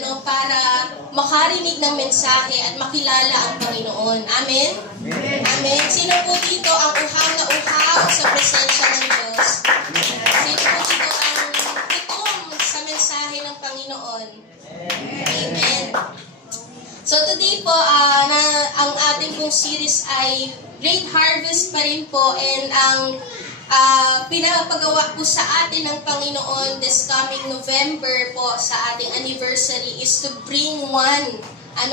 para makarinig ng mensahe at makilala ang Panginoon. Amen? Amen. Sino po dito ang uhaw na uhaw sa presensya ng Diyos? Sino po dito ang gutom sa mensahe ng Panginoon? Amen. So today po, ang ating pong series ay Great Harvest pa rin po, and ang pinapagawa po sa atin ng Panginoon this coming November po sa ating anniversary is to bring one.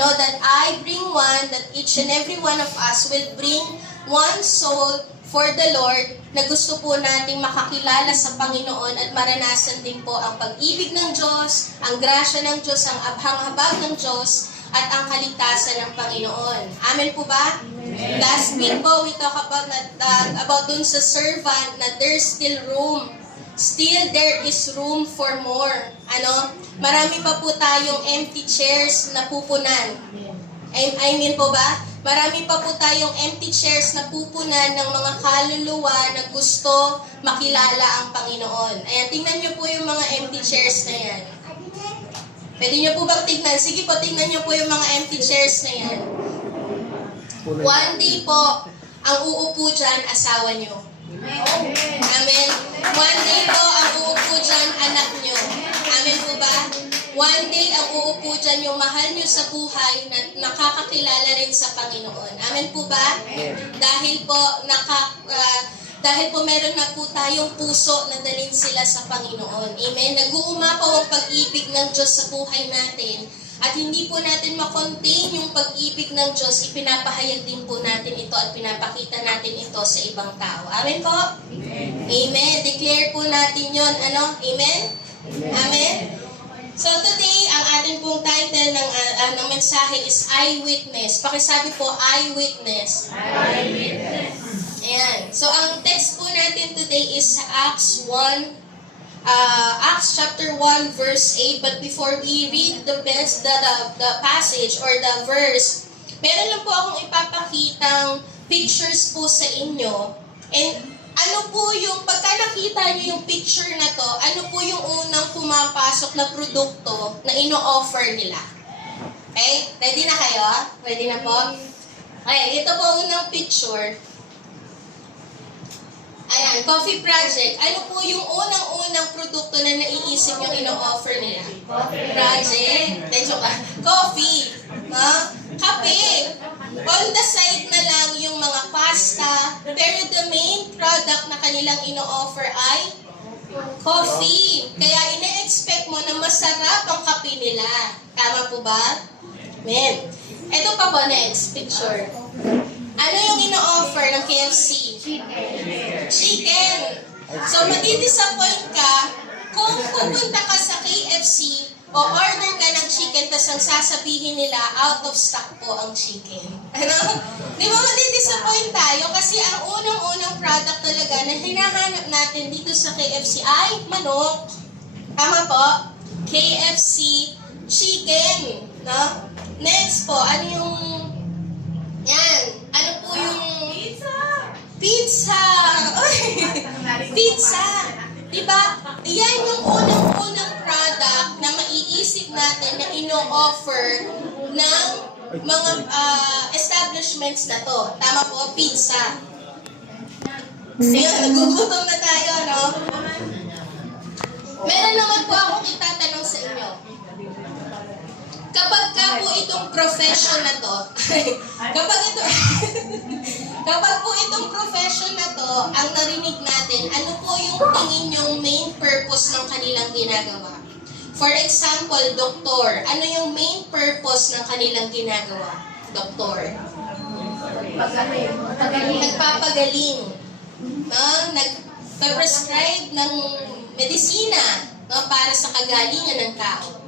That I bring one, that each and every one of us will bring one soul for the Lord, na gusto po nating makakilala sa Panginoon at maranasan din po ang pag-ibig ng Diyos, ang grasya ng Diyos, ang abhang-habag ng Diyos, at ang kaligtasan ng Panginoon. Amen po ba? Amen. Last week po, we talk about dun sa servant na there's still room. Still there is room for more. Marami pa po tayong empty chairs na pupunan. I mean po ba? Marami pa po tayong empty chairs na pupunan ng mga kaluluwa na gusto makilala ang Panginoon. Ayan, tingnan niyo po yung mga empty chairs na yan. Pwede niyo po bang tignan? Sige po, tignan niyo po yung mga empty chairs na yan. One day po, ang uupo dyan, asawa niyo. Amen. One day po, ang uupo dyan, anak niyo. Amen po ba? One day, ang uupo dyan, yung mahal niyo sa buhay na nakakakilala rin sa Panginoon. Amen po ba? Dahil po meron na po tayong puso na dalhin sila sa Panginoon. Amen? Nag-uumapaw ang pag-ibig ng Diyos sa buhay natin. At hindi po natin makontain yung pag-ibig ng Diyos, ipinapahayag din po natin ito at pinapakita natin ito sa ibang tao. Amen po? Amen. Amen. Declare po natin yon. Amen? Amen? So today, ang ating pong title ng mensahe is Eyewitness. Pakisabi po, Eyewitness. Eyewitness. Ayan. So, ang text po natin today is Acts chapter 1, verse 8. But before we read the passage or the verse, meron lang po akong ipapakitang pictures po sa inyo. And pagka nakita nyo yung picture na to, ano po yung unang pumapasok na produkto na ino-offer nila? Okay? Ready na kayo? Ready na po? Okay, ito po unang picture. Ayan, Coffee Project. Ano po yung unang-unang produkto na naiisip yung ino-offer nila? Project. Coffee. Kape. On the side na lang yung mga pasta. Pero the main product na kanilang ino-offer ay coffee. Kaya ina-expect mo na masarap ang kape nila. Tama po ba? Amen. Ito pa po, next picture. Ano yung ino-offer ng KFC? Chicken. So, madi-disappoint ka kung pupunta ka sa KFC o order ka ng chicken tapos ang sasabihin nila, out of stock po ang chicken. Di ba madi-disappoint tayo? Kasi ang unang-unang product talaga na hinahanap natin dito sa KFC ay manok. Tama po? KFC chicken. Next po, ano yung yan? Ano po yung pizza. Pizza. Diba? Yan yung unang-unang product na maiisip natin na ino-offer ng mga establishments na to. Tama po, pizza. Ayun, nagugutom na tayo, no? Meron naman po akong itatanong sa inyo. Kapag po itong profession na to, kapag po itong profession na to, ang narinig natin, ano po yung tingin yung main purpose ng kanilang ginagawa? For example, doktor. Ano yung main purpose ng kanilang ginagawa? Doktor. Nagpapagaling. Nagpa-prescribe ng medisina para sa kagalingan ng tao.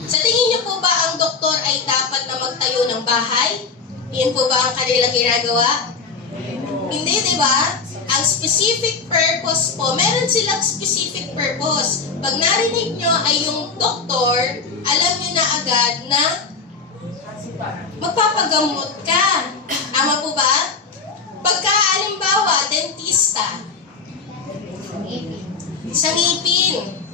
Sa tingin niyo po ba ang doktor ay dapat na magtayo ng bahay? Yun po ba ang kanilang ginagawa? Hindi, di ba? Ang specific purpose po, meron silang specific purpose. Pag narinig nyo ay yung doktor, alam nyo na agad na magpapagamot ka. Tama po ba? Pagka, alimbawa, dentista, sa ngipin.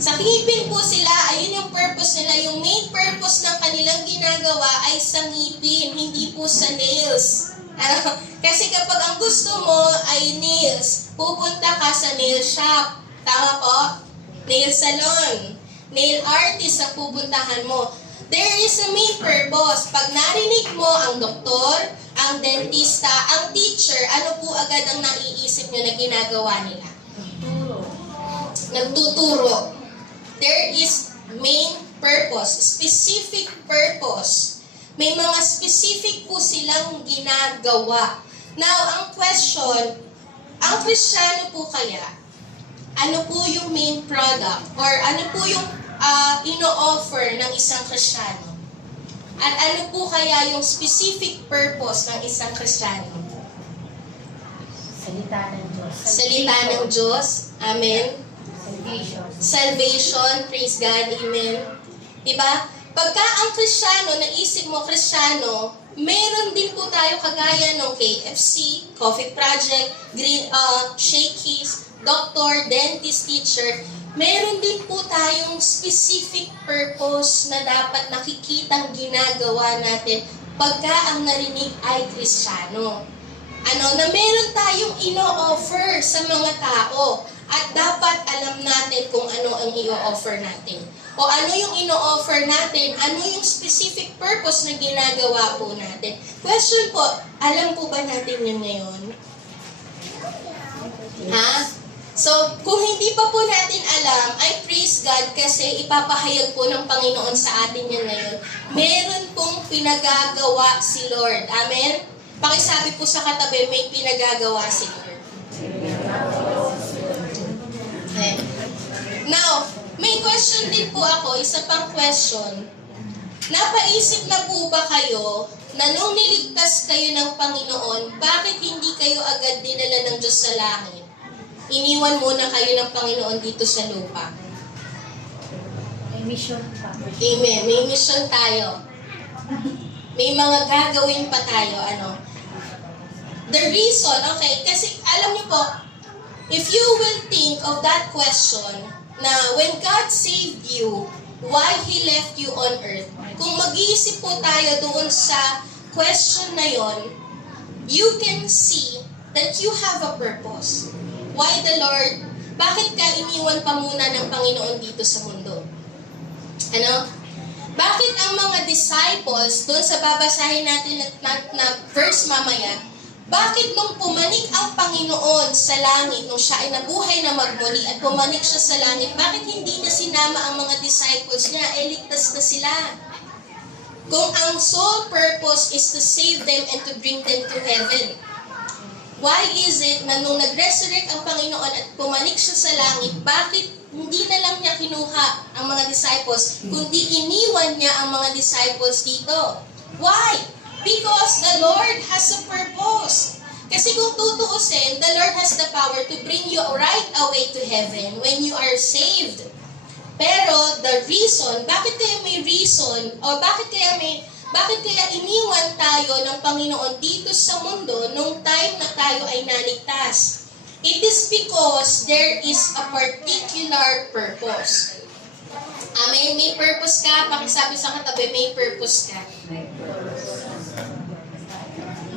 Sakipin po sila, ayun yung purpose nila. Yung main purpose ng kanilang ginagawa ay sa ngipin, hindi po sa nails. Kasi kapag ang gusto mo ay nails, pupunta ka sa nail shop. Tama po? Nail salon. Nail artist ang pupuntahan mo. There is a main purpose. Pag narinig mo ang doktor, ang dentista, ang teacher, ano po agad ang naiisip nyo na ginagawa nila? Nagtuturo. There is main purpose, specific purpose. May mga specific po silang ginagawa. Now, ang question, ang Kristiyano po kaya, ano po yung main product or ano po yung ino-offer ng isang Kristiyano? At ano po kaya yung specific purpose ng isang Kristiyano? Salita ng Diyos. Salita ng Diyos. Amen. Salvation. Salvation. Praise God. Amen. Diba? Pagka ang Kristiyano, naisip mo Kristiyano, meron din po tayo kagaya ng KFC, Coffee Project, Shakey's, doctor, dentist, teacher. Meron din po tayong specific purpose na dapat nakikitang ginagawa natin pagka ang narinig ay Kristiyano. Na meron tayong ino-offer sa mga tao at dapat alam natin kung ano ang i-offer natin. O ano yung ino-offer natin, ano yung specific purpose na ginagawa po natin. Question po, alam po ba natin yun ngayon? Ha? So, kung hindi pa po natin alam, ay praise God kasi ipapahayag po ng Panginoon sa atin yan ngayon. Meron pong pinagagawa si Lord. Amen? Pakisabi po sa katabi, may pinagagawa si Lord. Okay. Now, may question din po ako, isa pang question. Napaisip na po ba kayo na nung niligtas kayo ng Panginoon, bakit hindi kayo agad dinala ng Diyos sa langit? Iniwan muna kayo ng Panginoon dito sa lupa. May mission pa. Amen. May mission tayo. May mga gagawin pa tayo. The reason, okay, kasi alam niyo po, if you will think of that question, na when God saved you, why He left you on earth, kung mag-iisip po tayo doon sa question na yon, you can see that you have a purpose. Why the Lord, bakit ka iniwan pa muna ng Panginoon dito sa mundo? Bakit ang mga disciples, doon sa babasahin natin na verse mamaya, bakit nung pumanik ang Panginoon sa langit, nung siya ay nabuhay na magmuli at pumanik siya sa langit, bakit hindi niya sinama ang mga disciples niya? Ligtas na sila. Kung ang sole purpose is to save them and to bring them to heaven. Why is it na nung nag-resurrect ang Panginoon at pumanik siya sa langit, bakit hindi na lang niya kinuha ang mga disciples, kundi iniwan niya ang mga disciples dito? Why? Because the Lord has a purpose. Kasi kung tutuusin, the Lord has the power to bring you right away to heaven when you are saved. Pero the reason, bakit kaya may reason, o bakit kaya iniwan tayo ng Panginoon dito sa mundo nung time na tayo ay naligtas? It is because there is a particular purpose. Amen? May purpose ka, pakisabi sa katabi, may purpose ka.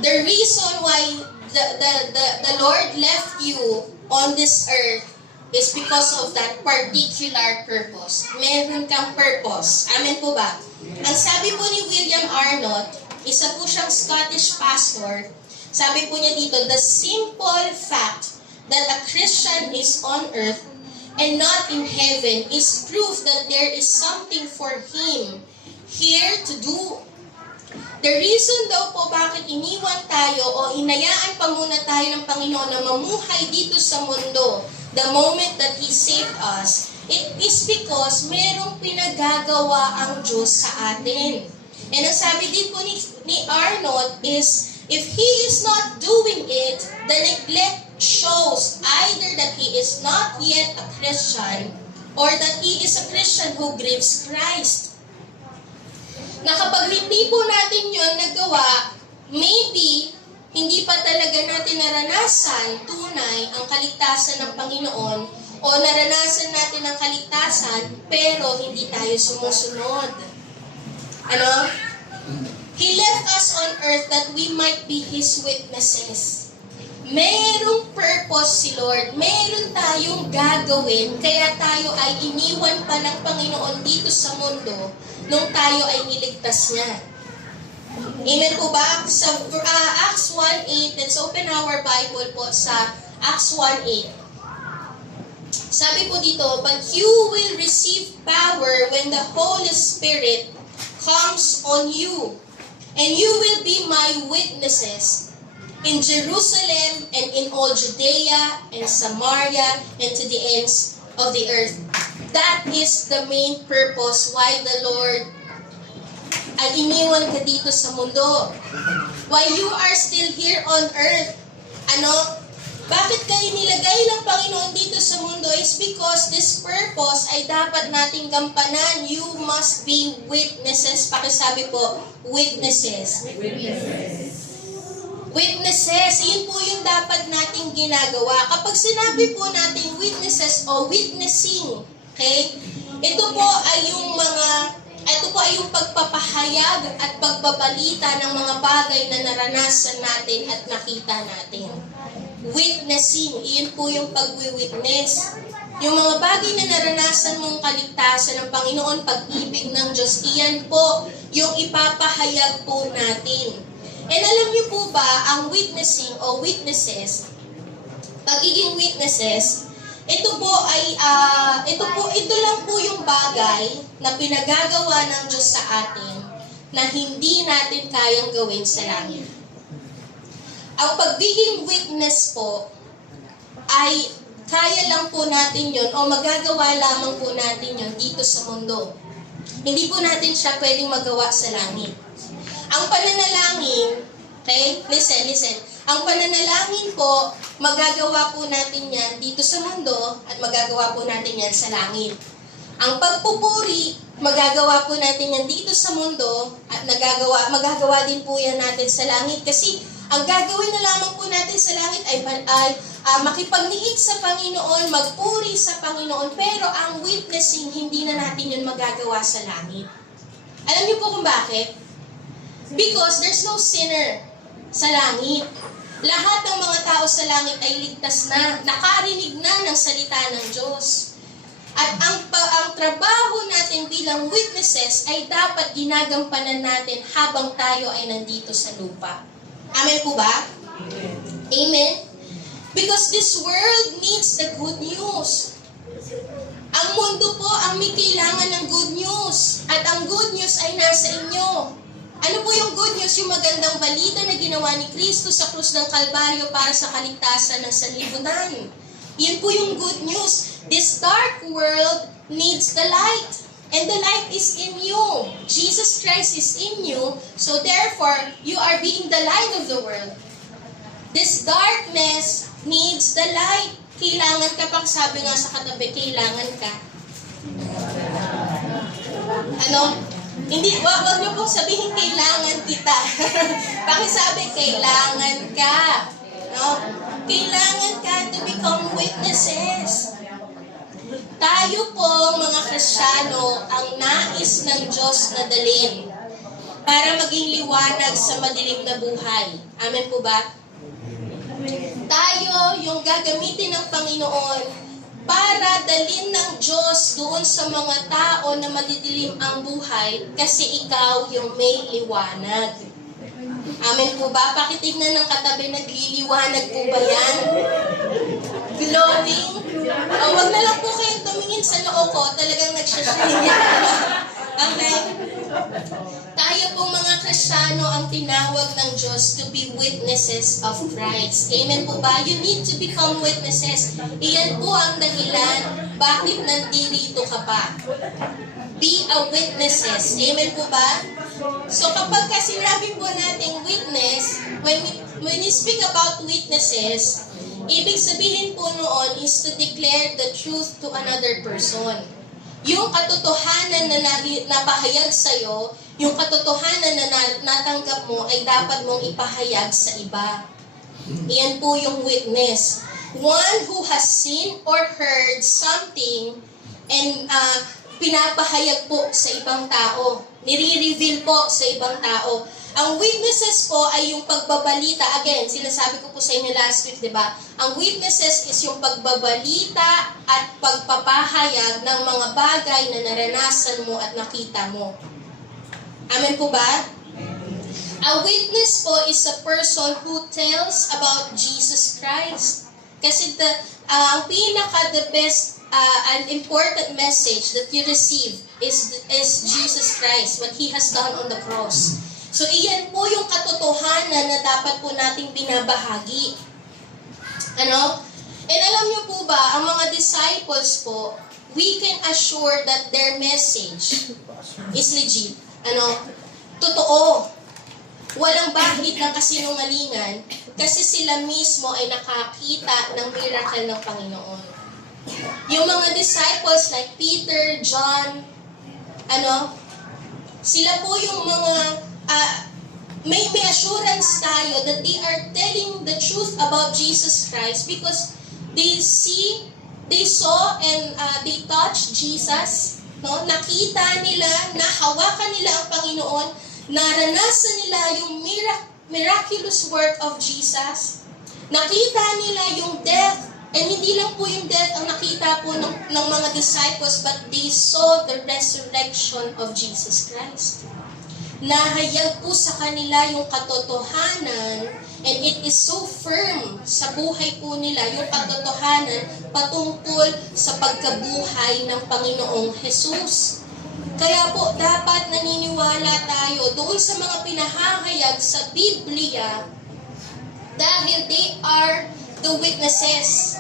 The reason why the Lord left you on this earth is because of that particular purpose. Meron kang purpose. Amen po ba? Ang sabi po ni William Arnott, isa po siyang Scottish pastor, sabi po niya dito, the simple fact that a Christian is on earth and not in heaven is proof that there is something for him here to do. The reason daw po bakit iniwan tayo o hinayaan pa muna tayo ng Panginoon na mamuhay dito sa mundo the moment that He saved us, it is because merong pinagagawa ang Diyos sa atin. And ang sabi din po ni Arnold is, if He is not doing it, the neglect shows either that He is not yet a Christian or that He is a Christian who grieves Christ. Na kapag hindi po natin yon nagawa, maybe hindi pa talaga natin naranasan tunay ang kaligtasan ng Panginoon, o o naranasan natin ang kaligtasan, pero hindi tayo sumusunod. Ano? He left us on earth that we might be His witnesses. Merong purpose si Lord. Meron tayong gagawin, kaya tayo ay iniwan pa ng Panginoon dito sa mundo nung tayo ay niligtas niya. Amen po ba? Sa Acts 1:8, let's open our Bible po sa Acts 1:8. Sabi po dito, but you will receive power when the Holy Spirit comes on you, and you will be my witnesses in Jerusalem and in all Judea and Samaria and to the ends of the earth. That is the main purpose why the Lord ay iniwan ka dito sa mundo. Why you are still here on earth. Bakit kayo nilagay ng Panginoon dito sa mundo is because this purpose ay dapat nating gampanan. You must be witnesses. Pakisabi po, witnesses. Witnesses, yun po yung dapat nating ginagawa. Kapag sinabi po nating witnesses o witnessing, okay? Ito po ay yung pagpapahayag at pagbabalita ng mga bagay na naranasan natin at nakita natin. Witnessing, iyon po yung pag-witness. Yung mga bagay na naranasan mong kaligtasan ng Panginoon, pag-ibig ng Diyos, iyan po yung ipapahayag po natin. And alam niyo po ba, ang witnessing o witnesses, pagiging witnesses, ito lang po yung bagay na pinagagawa ng Diyos sa atin na hindi natin kayang gawin sa langit. Ang pagiging witness po ay kaya lang po natin yon o magagawa lamang po natin yon dito sa mundo. Hindi po natin siya pwedeng magawa sa langit. Ang pananalangin, okay, listen. Ang pananalangin po, magagawa po natin yan dito sa mundo at magagawa po natin yan sa langit. Ang pagpupuri, magagawa po natin yan dito sa mundo at magagawa din po yan natin sa langit. Kasi ang gagawin na lamang po natin sa langit ay makipagniig sa Panginoon, magpuri sa Panginoon, pero ang witnessing, hindi na natin yun magagawa sa langit. Alam niyo po kung bakit? Because there's no sinner sa langit. Lahat ng mga tao sa langit ay ligtas na, nakarinig na ng salita ng Diyos. At ang trabaho natin bilang witnesses ay dapat ginagampanan natin habang tayo ay nandito sa lupa. Amen po ba? Amen? Because this world needs the good news. Ang mundo po ang may kailangan ng good news. At ang good news ay nasa inyo. Ano po yung good news? Yung magandang balita na ginawa ni Kristo sa krus ng Kalbaryo para sa kaligtasan ng sanlibutan. Yan po yung good news. This dark world needs the light. And the light is in you. Jesus Christ is in you. So therefore, you are being the light of the world. This darkness needs the light. Kailangan ka pang sabi nga sa katabi, kailangan ka. Hindi, wag niyo pong sabihin kailangan kita. Pakisabi, kailangan ka. No? Kailangan ka to become witnesses. Tayo po, mga Kristiyano, ang nais ng Diyos na dalhin para maging liwanag sa madilim na buhay. Amen po ba? Tayo yung gagamitin ng Panginoon para dalhin ng Diyos doon sa mga tao na madidilim ang buhay kasi ikaw yung may liwanag. Amen po ba? Pakitignan ng katabi, nagliliwanag po ba yan? Glowing? O, wag na lang po kayong tumingin sa noo ko, talagang nagsashine yan. Okay? Tayo pong mga Kristiyano ang tinawag ng Diyos to be witnesses of Christ. Amen po ba? You need to become witnesses. Iyan po ang dahilan bakit nandito ka pa. Be a witnesses. Amen po ba? So kapag sinabi po nating witness, when we speak about witnesses, ibig sabihin po noon is to declare the truth to another person. Yung katotohanan na napahayag sa'yo, yung katotohanan na natanggap mo ay dapat mong ipahayag sa iba. Iyan po yung witness. one who has seen or heard something and pinapahayag po sa ibang tao. Nire-reveal po sa ibang tao. Ang witnesses po ay yung pagbabalita. Again, sinasabi ko po sa inyo last week, di ba? Ang witnesses is yung pagbabalita at pagpapahayag ng mga bagay na naranasan mo at nakita mo. Amen po ba? A witness po is a person who tells about Jesus Christ. Kasi ang the best and important message that you receive is Jesus Christ, what He has done on the cross. So iyan po yung katotohanan na dapat po nating binabahagi. Ano? And alam niyo po ba, ang mga disciples po, we can assure that their message is legit. Ano? Totoo. Walang bahid ng kasinungalingan kasi sila mismo ay nakakita ng miracle ng Panginoon. Yung mga disciples like Peter, John, sila po yung mga may assurance tayo that they are telling the truth about Jesus Christ because they saw and they touched Jesus, no? Nakita nila, nahawakan nila ang Panginoon, naranasan nila yung miraculous work of Jesus. Nakita nila yung death, and hindi lang po yung death ang nakita po ng mga disciples, but they saw the resurrection of Jesus Christ. Nahayag po sa kanila yung katotohanan, and it is so firm sa buhay po nila yung katotohanan patungkol sa pagkabuhay ng Panginoong Jesus. Kaya po dapat naniniwala tayo doon sa mga pinahahayag sa Biblia dahil they are the witnesses.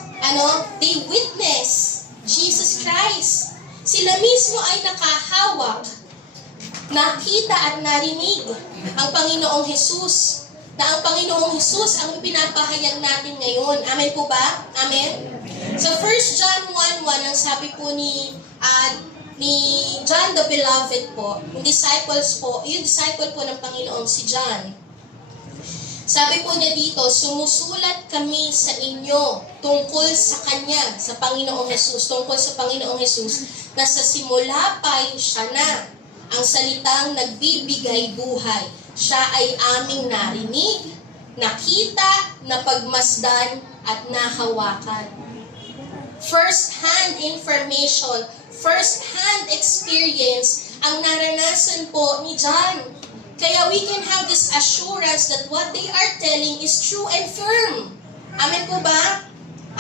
They witness Jesus Christ. Sila mismo ay nakahawak, nakita at narinig ang Panginoong Jesus. Na ang Panginoong Jesus ang pinapahayag natin ngayon. Amen po ba? Amen? So 1 John 1:1 ang sabi po ni John the Beloved po, yung disciple po ng Panginoon si John. Sabi po niya dito, sumusulat kami sa inyo tungkol sa Kanya, sa Panginoong Jesus, tungkol sa Panginoong Jesus, na sa simula pa'y siya na, ang salitang nagbibigay buhay. Siya ay aming narinig, nakita, napagmasdan, at nahawakan. First-hand information, first-hand experience ang naranasan po ni John. Kaya we can have this assurance that what they are telling is true and firm. Amen po ba?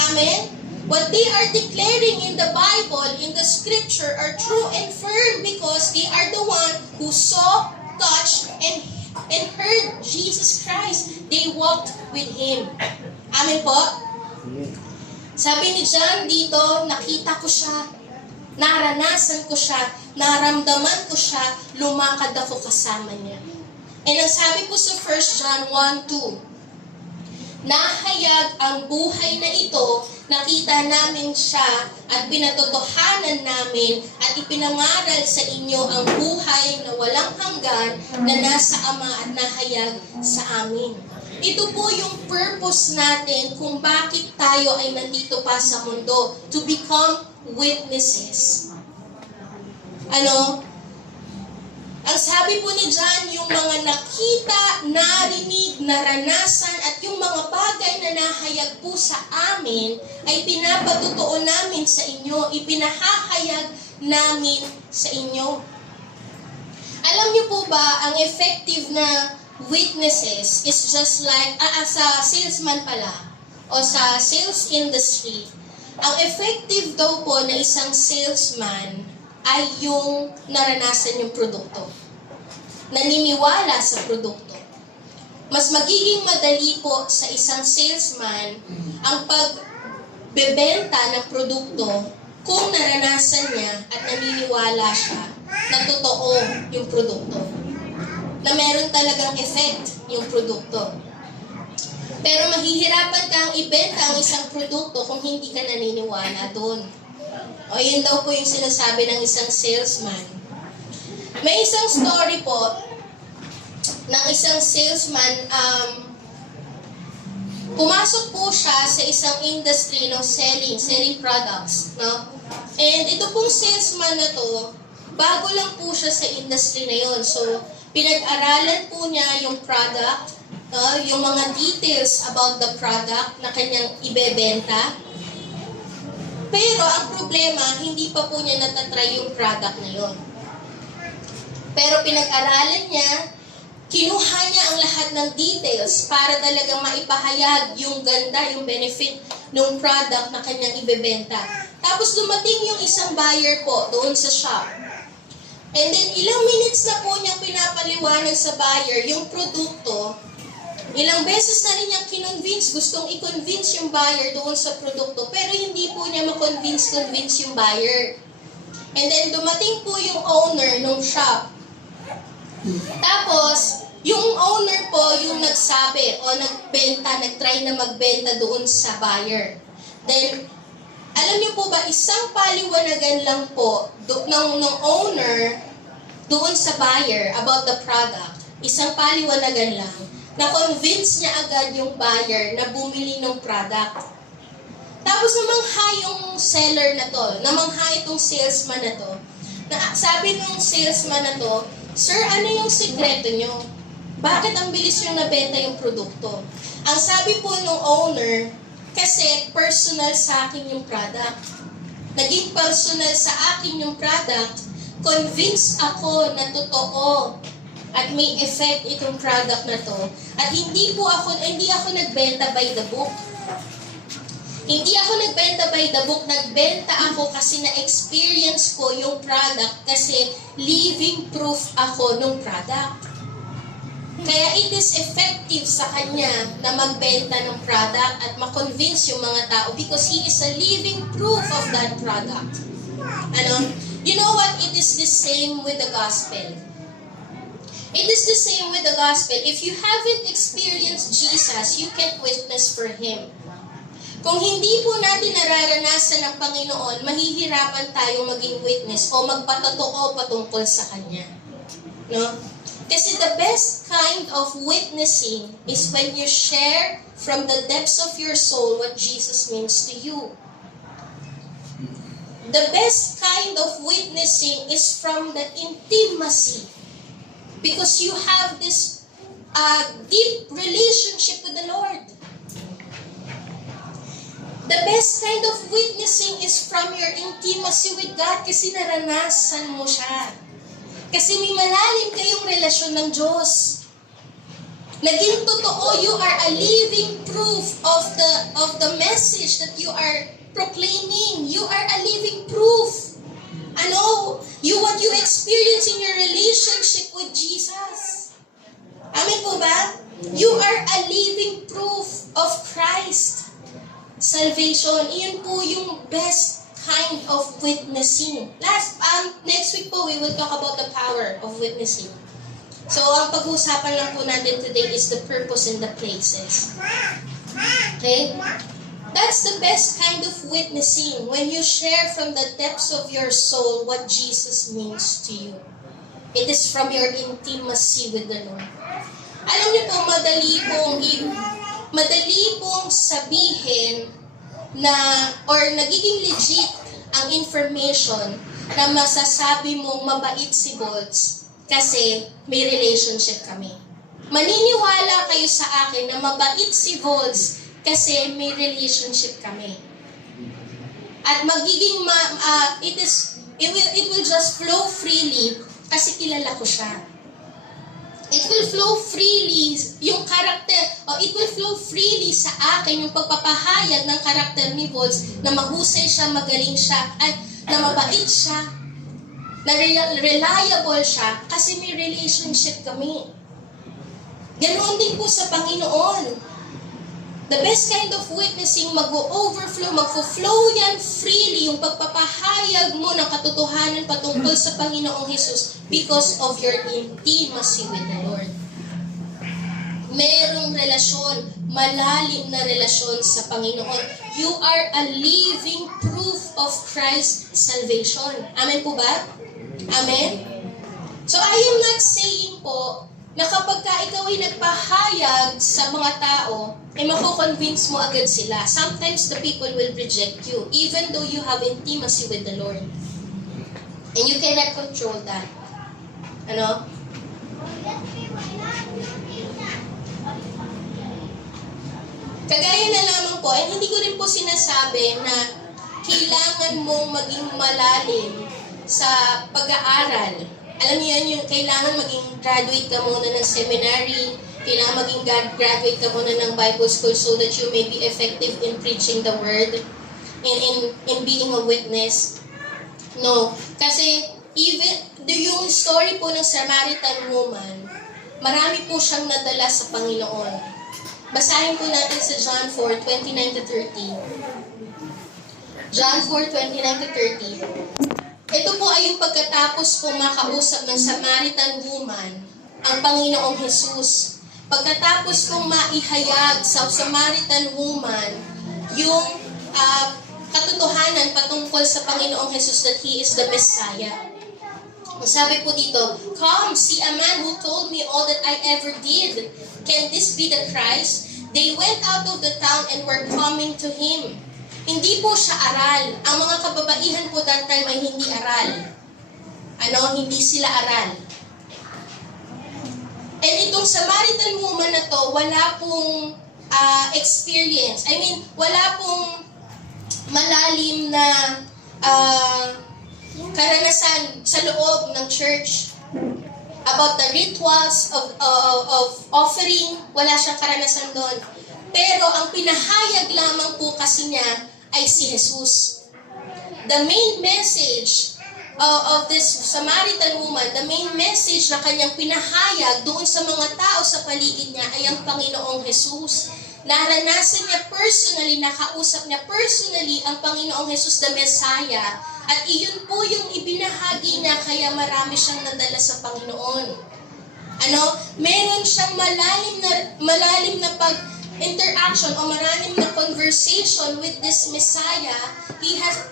Amen? What they are declaring in the Bible, in the Scripture, are true and firm because they are the one who saw, touched, and heard Jesus Christ. They walked with Him. Amen po? Sabi ni John dito, nakita ko siya, naranasan ko siya, naramdaman ko siya, lumakad ako kasama niya. And ang sabi po sa 1 John 1:2, nahayag ang buhay na ito, nakita namin siya at pinatotohanan namin at ipinangaral sa inyo ang buhay na walang hanggan na nasa Ama at nahayag sa amin. Ito po yung purpose natin kung bakit tayo ay nandito pa sa mundo, to become witnesses. Ang sabi po ni John, yung mga nakita, narinig, naranasan, at yung mga bagay na nahayag po sa amin, ay pinapatutuo namin sa inyo, ipinahahayag namin sa inyo. Alam niyo po ba, ang effective na witnesses is just like, sa salesman pala, o sa sales industry, ang effective daw po na isang salesman ay yung naranasan yung produkto. Naniniwala sa produkto. Mas magiging madali po sa isang salesman ang pagbebenta ng produkto kung naranasan niya at naniniwala siya na totoo yung produkto. Na meron talagang effect yung produkto. Pero mahihirapan kang ibenta ang isang produkto kung hindi ka naniniwala doon. O yun daw po yung sinasabi ng isang salesman. May isang story po ng isang salesman, pumasok po siya sa isang industry ng selling products, no? And ito pong salesman na to, bago lang po siya sa industry na yon. So, pinag-aralan po niya yung product, yung mga details about the product na kanyang ibebenta. Pero ang problema, hindi pa po niya natatry yung product na yon. Pero pinag-aralan niya, kinuha niya ang lahat ng details para talagang maipahayag yung ganda, yung benefit ng product na kanyang ibebenta. Tapos dumating yung isang buyer po doon sa shop. And then ilang minutes na po niyang pinapaliwanag sa buyer yung produkto. Ilang beses na rin niyang kinonvince, gustong i-convince yung buyer doon sa produkto, pero hindi po niya ma-convince yung buyer. And then dumating po yung owner ng shop. Tapos, yung owner po yung nagsabi o nag-try na magbenta doon sa buyer. Then, alam niyo po ba, isang paliwanagan lang po ng owner doon sa buyer about the product, isang paliwanagan lang, na-convince niya agad yung buyer na bumili ng product. Tapos namangha yung seller na to, namangha itong salesman na to, na sabi nung salesman na to, "Sir, ano yung sikreto nyo? Bakit ang bilis yung nabenta yung produkto?" Ang sabi po nung owner, kasi personal sa akin yung product. Naging personal sa akin yung product, convinced ako na totoo at may effect itong product na to. At hindi ako nagbenta by the book. Hindi ako nagbenta by the book, nagbenta ako kasi na-experience ko yung product kasi living proof ako nung product. Kaya it is effective sa kanya na magbenta ng product at ma-convince yung mga tao because he is a living proof of that product. You know what? It is the same with the gospel. It is the same with the gospel. If you haven't experienced Jesus, you can't witness for Him. Kung hindi po natin nararanasan ng Panginoon, mahihirapan tayong maging witness o magpatotoo patungkol sa Kanya. No? Kasi the best kind of witnessing is when you share from the depths of your soul what Jesus means to you. The best kind of witnessing is from the intimacy. Because you have this deep relationship with the Lord. The best kind of witnessing is from your intimacy with God kasi naranasan mo siya. Kasi may malalim kayong relasyon ng Diyos. Naging totoo, you are a living proof of the message that you are proclaiming. You are a living proof. What you experience in your relationship with Jesus. Amen po ba? You are a living proof of Christ. Salvation, iyon po yung best kind of witnessing. Next week po, we will talk about the power of witnessing. So, ang pag-uusapan lang po natin today is the purpose and the places. Okay? That's the best kind of witnessing when you share from the depths of your soul what Jesus means to you. It is from your intimacy with the Lord. Alam niyo po, madali pong sabihin na, or nagiging legit ang information na masasabi mong mabait si Bolts kasi may relationship kami. Maniniwala kayo sa akin na mabait si Bolts kasi may relationship kami. At magiging it will just flow freely kasi kilala ko siya. It will flow freely yung karakter, it will flow freely sa akin yung pagpapahayag ng karakter ni Bolts na mahusay siya, magaling siya, at na mabait siya, na reliable siya kasi may relationship kami. Ganoon din po sa Panginoon. The best kind of witnessing, mag-overflow, mag-flow yan freely, yung pagpapahayag mo ng katotohanan patungkol sa Panginoong Jesus because of your intimacy with the Lord. Merong relasyon, malalim na relasyon sa Panginoon. You are a living proof of Christ's salvation. Amen po ba? Amen? So I am not saying po na kapag ka ikaw ay nagpahayag sa mga tao, ay mako-convince mo agad sila. Sometimes the people will reject you, even though you have intimacy with the Lord. And you cannot control that. Ano? Kagaya na lamang po, ay hindi ko rin po sinasabi na kailangan mong maging malalim sa pag-aaral. Alam niyo yan, yung kailangan maging graduate ka muna ng seminary, kailangan maging graduate ka muna ng Bible school so that you may be effective in preaching the word, in being a witness. No. Kasi even yung story po ng Samaritan woman, marami po siyang nadala sa Panginoon. Basahin po natin sa John 4:29-30. John 4:29-30. Ito po ay yung pagkatapos po makausap ng Samaritan woman ang Panginoong Jesus. Pagkatapos kong maihayag sa Samaritan woman yung katotohanan patungkol sa Panginoong Jesus that He is the Messiah. Sabi po dito, "Come, see a man who told me all that I ever did. Can this be the Christ?" They went out of the town and were coming to Him. Hindi po siya aral. Ang mga kababaihan po that time ay hindi aral. Hindi sila aral. And itong Samaritan woman na to, wala pong experience. Wala pong malalim na karanasan sa loob ng church. About the rituals of offering, wala siyang karanasan doon. Pero ang pinahayag lamang po kasi niya ay si Jesus. The main message of this Samaritan woman, the main message na kanyang pinahayag doon sa mga tao sa paligid niya ay ang Panginoong Jesus. Naranasan niya personally, nakausap niya personally ang Panginoong Jesus, the Messiah. At iyon po yung ibinahagi niya kaya marami siyang nadala sa Panginoon. Meron siyang malalim na interaction o maraming na conversation with this Messiah.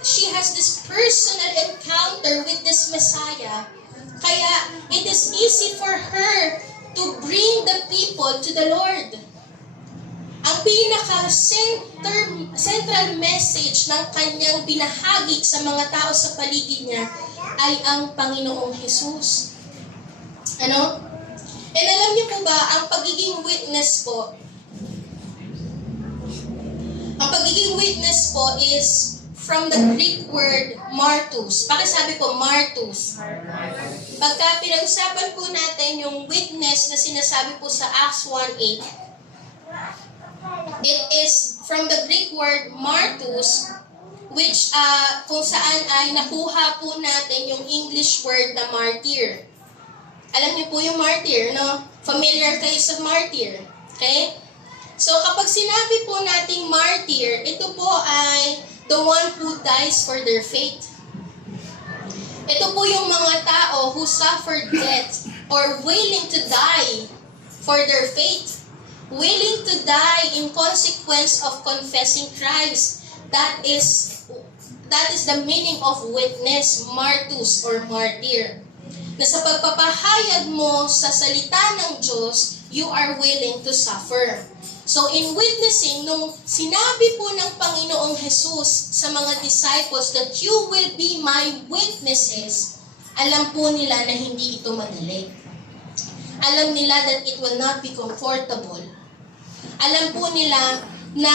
She has this personal encounter with this Messiah. Kaya it is easy for her to bring the people to the Lord. Ang pinaka-central message ng kanyang binahagi sa mga tao sa paligid niya ay ang Panginoong Jesus. And alam niyo po ba, ang pagiging witness po, is from the Greek word martus. Pakisabi po, martus. Pagka pinag-usapan po natin yung witness na sinasabi po sa Acts 1:8, it is from the Greek word martus, which kung saan ay nakuha po natin yung English word na martyr. Alam niyo po yung martyr, no? Familiar kayo sa martyr. Okay? So kapag sinabi po nating martyr, ito po ay the one who dies for their faith. Ito po yung mga tao who suffered death or willing to die for their faith. Willing to die in consequence of confessing Christ. That is the meaning of witness, martus or martyr. Na sa pagpapahayag mo sa salita ng Diyos, you are willing to suffer. So in witnessing, nung sinabi po ng Panginoong Jesus sa mga disciples that you will be my witnesses, alam po nila na hindi ito madali. Alam nila that it will not be comfortable. Alam po nila na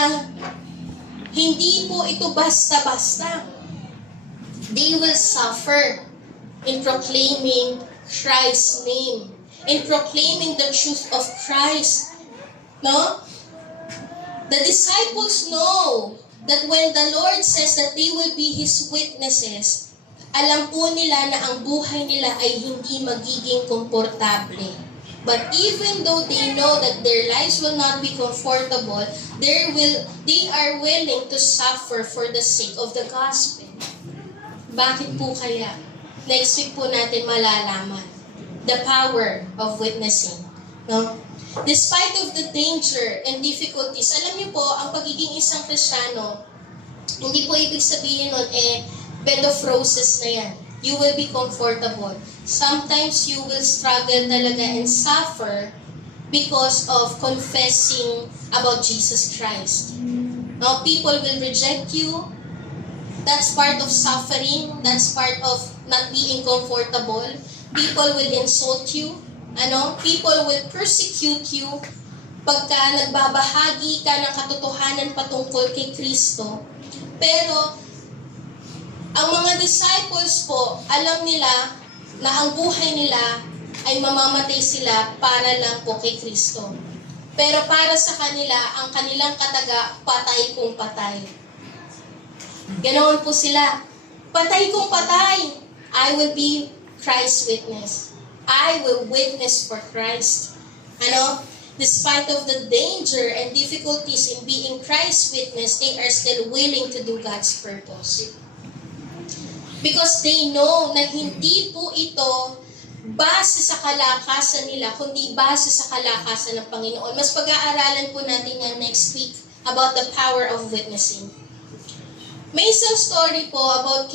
hindi po ito basta-basta. They will suffer in proclaiming Christ's name, in proclaiming the truth of Christ. No? The disciples know that when the Lord says that they will be His witnesses, alam po nila na ang buhay nila ay hindi magiging komportable. But even though they know that their lives will not be comfortable, they are willing to suffer for the sake of the gospel. Bakit po kaya? Next week po natin malalaman the power of witnessing. No? Despite of the danger and difficulties, alam niyo po, ang pagiging isang Kristiyano, hindi po ibig sabihin nun, bed of roses na yan. you will be comfortable. Sometimes you will struggle talaga and suffer because of confessing about Jesus Christ. Now, people will reject you. That's part of suffering. That's part of not being comfortable. People will insult you. People will persecute you pagka nagbabahagi ka ng katotohanan patungkol kay Kristo. Pero, ang mga disciples po, alam nila na ang buhay nila ay mamamatay sila para lang po kay Kristo. Pero para sa kanila, ang kanilang kataga, patay kung patay. Ganoon po sila. Patay kung patay. I will be Christ's witness. I will witness for Christ. Despite of the danger and difficulties in being Christ's witness, they are still willing to do God's purpose. Because they know na hindi po ito base sa kalakasan nila, kundi base sa kalakasan ng Panginoon. Mas pag-aaralan po natin yan next week about the power of witnessing. May isang story po about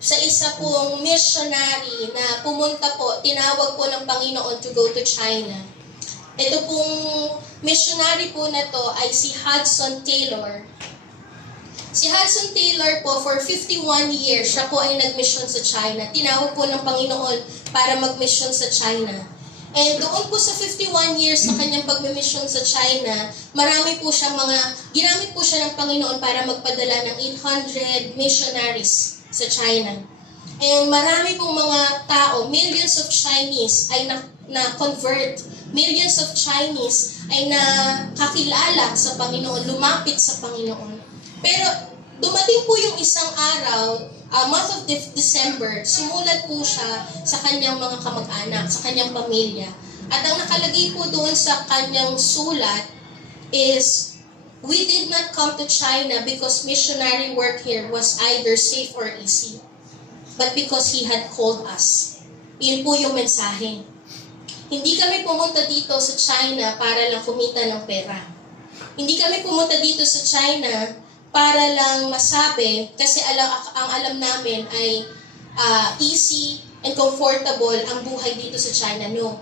sa isa pong missionary na pumunta po, tinawag po ng Panginoon to go to China. Ito pong missionary po na to ay si Hudson Taylor. Si Hudson Taylor po, for 51 years, siya po ay nag-mission sa China. Tinawag po ng Panginoon para mag-mission sa China. And doon po sa 51 years na kanyang pag-mission sa China, ginamit po siya ng Panginoon para magpadala ng 800 missionaries sa China. And marami pong mga tao, millions of Chinese ay na-convert. Millions of Chinese ay nakakilala sa Panginoon, lumapit sa Panginoon. Pero dumating po yung isang araw, month of December, sumulat po siya sa kanyang mga kamag-anak, sa kanyang pamilya. At ang nakalagay po doon sa kanyang sulat is, we did not come to China because missionary work here was either safe or easy, but because He had called us. Yun po yung mensahe. Hindi kami pumunta dito sa China para lang kumita ng pera. Hindi kami pumunta dito sa China para lang masabi, kasi ang alam namin ay easy and comfortable ang buhay dito sa China. No.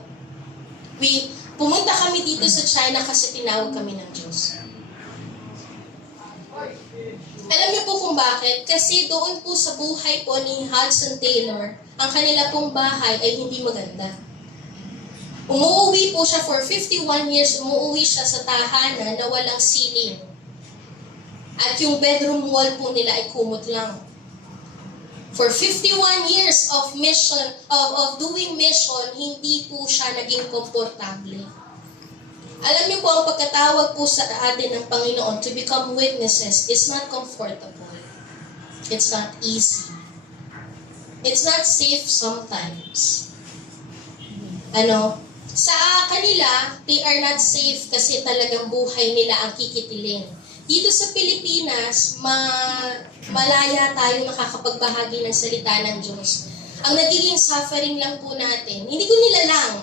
Pumunta kami dito sa China kasi tinawag kami ng Diyos. Alam niyo po kung bakit? Kasi doon po sa buhay po ni Hudson Taylor, ang kanila pong bahay ay hindi maganda. Umuwi po siya for 51 years, umuwi siya sa tahanan na walang ceiling. At yung bedroom wall po nila ay kumot lang. For 51 years of mission, of doing mission, hindi po siya naging komportable. Alam niyo po, ang pagkatawag po sa atin ng Panginoon to become witnesses is not comfortable. It's not easy. It's not safe sometimes. Sa kanila, they are not safe kasi talagang buhay nila ang kikitilin. Dito sa Pilipinas, malaya tayo nakakapagbahagi ng salita ng Diyos. Ang nagiging suffering lang po natin, hindi ko nilalang,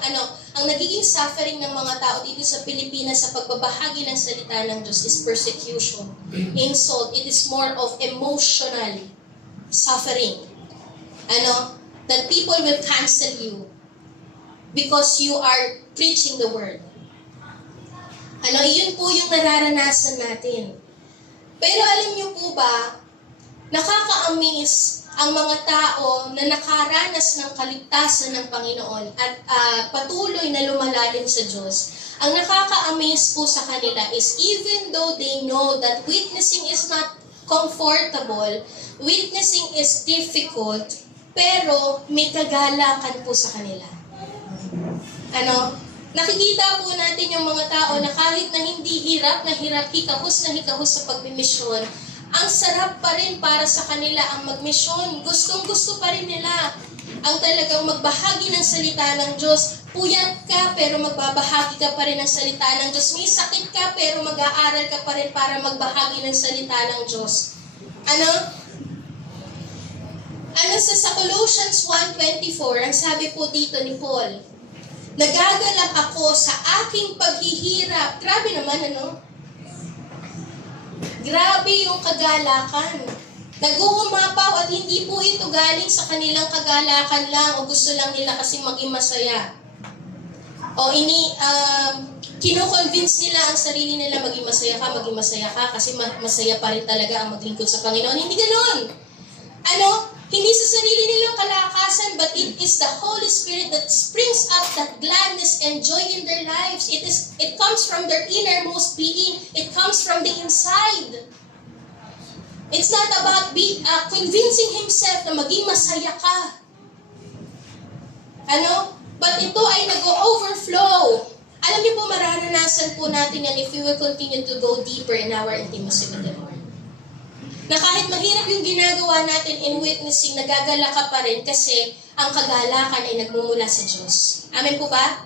ang nagiging suffering ng mga tao dito sa Pilipinas sa pagbabahagi ng salita ng Diyos is persecution, insult. It is more of emotional suffering. That people will cancel you because you are preaching the word. Yun po yung nararanasan natin. Pero alam niyo po ba, nakaka-amaze ang mga tao na nakaranas ng kaligtasan ng Panginoon at patuloy na lumalalim sa Diyos. Ang nakaka-amaze po sa kanila is even though they know that witnessing is not comfortable, witnessing is difficult, pero may kagalakan po sa kanila. Nakikita po natin yung mga tao na kahit na hindi hirap, hikahos sa pagmimisyon, ang sarap pa rin para sa kanila ang magmisyon. Gustong-gusto pa rin nila ang talagang magbahagi ng salita ng Diyos. Puyat ka, pero magbabahagi ka pa rin ng salita ng Diyos. May sakit ka, pero mag-aaral ka pa rin para magbahagi ng salita ng Diyos. Sa Colossians 1:24, ang sabi po dito ni Paul, nagagalak ako sa aking paghihirap. Grabe naman, Grabe yung kagalakan. Nag-uumapaw at hindi po ito galing sa kanilang kagalakan lang o gusto lang nila kasi maging masaya. O kino-convince nila ang sarili nila maging masaya ka kasi masaya pa rin talaga ang maglingkod sa Panginoon. Hindi ganoon. Hindi sa sarili nilang kalakasan, but it is the Holy Spirit that springs up that gladness and joy in their lives. It comes from their innermost being. It comes from the inside. It's not about convincing himself na maging masaya ka. But ito ay nag-overflow. Alam niyo po, mararanasan po natin yan if we will continue to go deeper in our intimacy with the Lord. Na kahit mahirap yung ginagawa natin in witnessing, nagagala ka pa rin kasi ang kagalakan ay nagmumula sa Diyos. Amen po ba?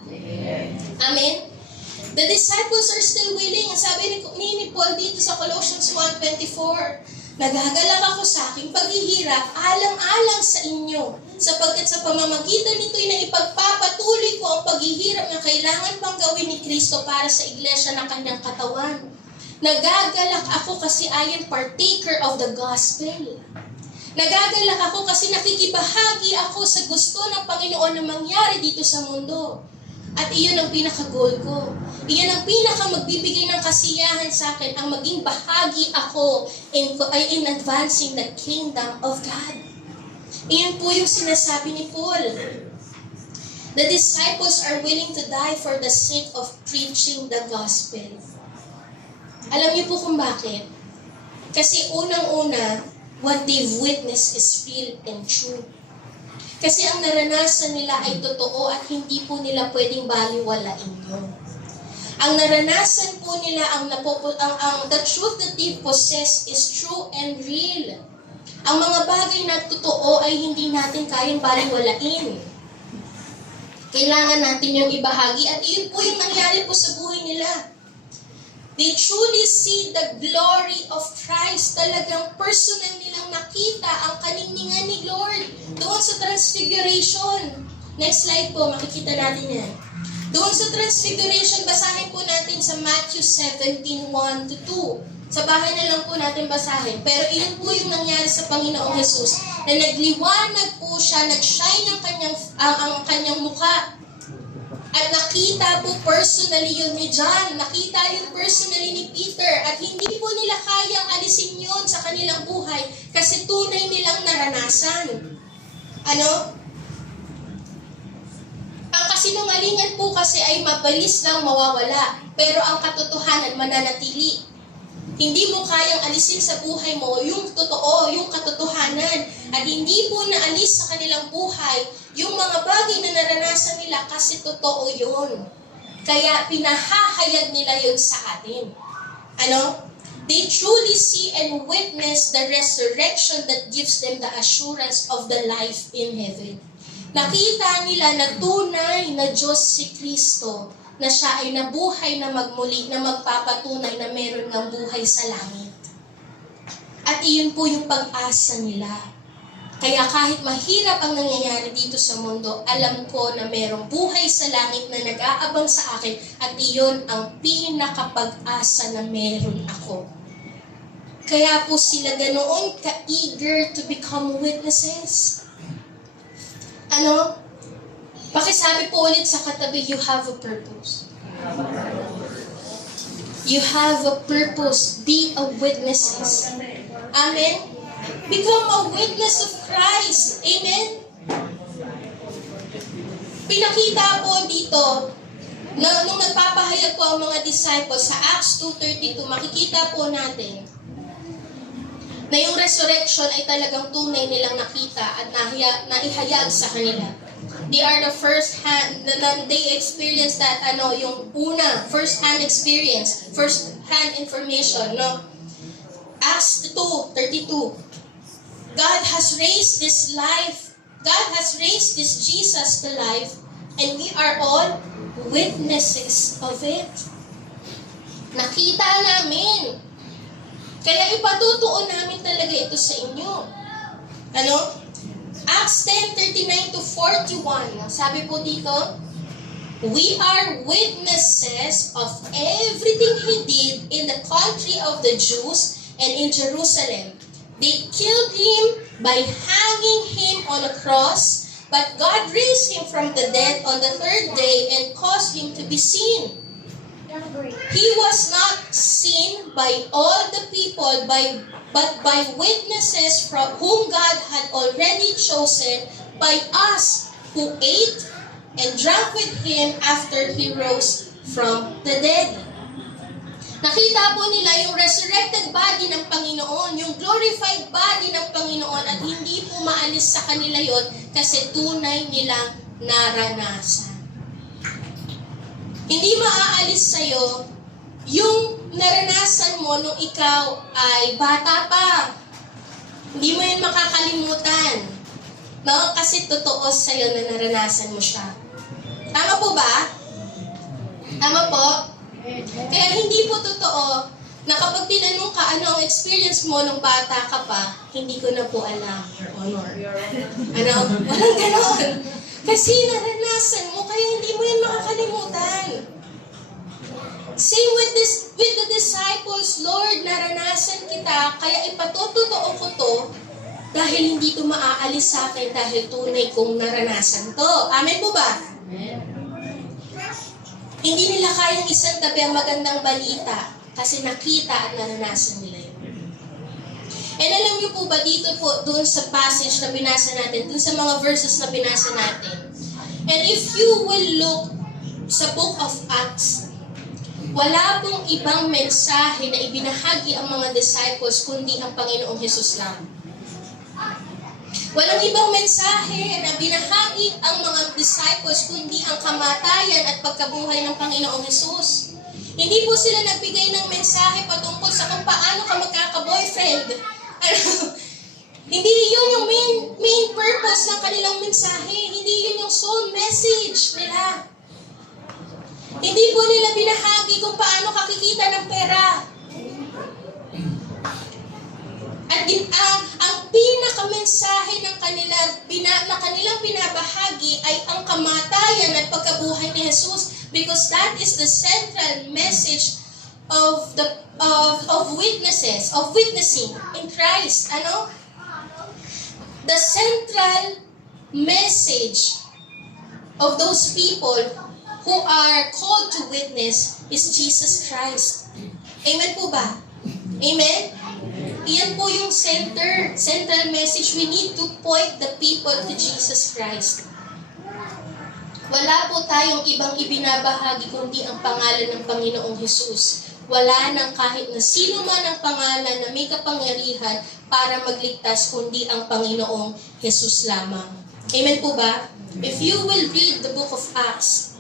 Amen? The disciples are still willing. Ang sabi ni Paul dito sa Colossians 1:24, nagagalak ako sa aking paghihirap, alang-alang sa inyo, sapagkat sa pamamagitan nito'y na ipagpapatuloy ko ang paghihirap na kailangan pang gawin ni Kristo para sa iglesia ng kanyang katawan. Nagagalak ako kasi I am partaker of the gospel. Nagagalak ako kasi nakikibahagi ako sa gusto ng Panginoon na mangyari dito sa mundo. At iyon ang pinaka-goal ko. Iyon ang pinaka-magbibigay ng kasiyahan sa akin, ang maging bahagi ako in advancing the kingdom of God. Iyon po yung sinasabi ni Paul. The disciples are willing to die for the sake of preaching the gospel. Alam niyo po kung bakit? Kasi unang-una, what they've witnessed is real and true. Kasi ang naranasan nila ay totoo at hindi po nila pwedeng baliwalain yun. Ang naranasan po nila, the truth that they possess is true and real. Ang mga bagay na totoo ay hindi natin kayang baliwalain. Kailangan natin yung ibahagi at iyon po yung nangyari po sa buhay nila. They truly see the glory of Christ. Talagang personal nilang nakita ang kaningningan ni Lord doon sa Transfiguration. Next slide po, makikita natin yan. Doon sa Transfiguration, basahin po natin sa Matthew 17:1-2. Sa bahay na lang po natin basahin. Pero iyon po yung nangyari sa Panginoong Jesus, na nagliwanag po siya, nag-shine ang kanyang mukha. At nakita po personally yun ni John, nakita yun personally ni Peter, at hindi po nila kayang alisin yun sa kanilang buhay kasi tunay nilang naranasan. Ang kasinungalingan po kasi ay mabilis lang mawawala, pero ang katotohanan mananatili. Hindi mo kayang alisin sa buhay mo yung totoo, yung katotohanan, at hindi po naalis sa kanilang buhay yung mga bagay na naranasan nila kasi totoo yun. Kaya pinahahayag nila yun sa atin. They truly see and witness the resurrection that gives them the assurance of the life in heaven. Nakita nila na tunay na Diyos si Kristo, na siya ay nabuhay na magmuli, na magpapatunay na meron ng buhay sa langit. At iyon po yung pag-asa nila. Kaya kahit mahirap ang nangyayari dito sa mundo, alam ko na merong buhay sa langit na nag-aabang sa akin at iyon ang pinakapag-asa na meron ako. Kaya po sila ganoon ka-eager to become witnesses. Pakisabi po ulit sa katabi, you have a purpose. You have a purpose. Be a witnesses. Amen? Become a witness of Christ. Amen? Pinakita po dito, nung nagpapahayag po ang mga disciples sa Acts 2:32, makikita po natin na yung resurrection ay talagang tunay nilang nakita at naihayag sa kanila. They are the first-hand, they experience that, yung first-hand experience, first-hand information, Acts 2:32. God has raised this life. God has raised this Jesus to life, and we are all witnesses of it. Nakita namin. Kaya ipatutuon namin talaga ito sa inyo. Acts 10:39-41. Sabi po dito, we are witnesses of everything He did in the country of the Jews and in Jerusalem, They killed him by hanging him on a cross, but God raised him from the dead on the third day and caused him to be seen. He was not seen by all the people, but by witnesses from whom God had already chosen, by us who ate and drank with him after he rose from the dead. Nakita po nila yung resurrected body ng Panginoon, yung glorified body ng Panginoon, at hindi po maalis sa kanila yon kasi tunay nilang naranasan. Hindi maaalis sa'yo yung naranasan mo nung ikaw ay bata pa. Hindi mo yun makakalimutan. No? Kasi totoo sa'yo na naranasan mo siya. Tama po ba? Tama po? Kaya hindi po totoo na kapag tinanong ka ano ang experience mo nung bata ka pa, hindi ko na po alam, Your Honor. Ano? Walang ganon. Kasi naranasan mo, kaya hindi mo yun makakalimutan. Same with the disciples, Lord, naranasan kita, kaya ipatutotoo ko to dahil hindi to maaalis sa akin dahil tunay kong naranasan to. Amen po ba? Amen. Hindi nila kayang isang tabi ang magandang balita kasi nakita at naranasan nila yun. And alam niyo po ba dito po doon sa passage na binasa natin, doon sa mga verses na binasa natin, and if you will look sa book of Acts, wala pong ibang mensahe na ibinahagi ang mga disciples kundi ang Panginoong Hesus lang. Walang ibang mensahe na binahagi ang mga disciples kundi ang kamatayan at pagkabuhay ng Panginoong Hesus. Hindi po sila nagbigay ng mensahe patungkol sa kung paano ka magkaka-boyfriend. Hindi yun yung main purpose ng kanilang mensahe. Hindi yun yung sole message nila. Hindi po nila binahagi kung paano kakikita ng pera. At ang pinaka-mensahe ng kanilang binabahagi ay ang kamatayan at pagkabuhay ni Jesus, because that is the central message of witnessing in Christ. Ano? The central message of those people who are called to witness is Jesus Christ. Amen po ba? Amen? Iyan po yung central message. We need to point the people to Jesus Christ. Wala po tayong ibang ibinabahagi kundi ang pangalan ng Panginoong Hesus. Wala nang kahit na sino man ang pangalan na may kapangyarihan para magligtas kundi ang Panginoong Hesus lamang. Amen po ba? If you will read the book of Acts,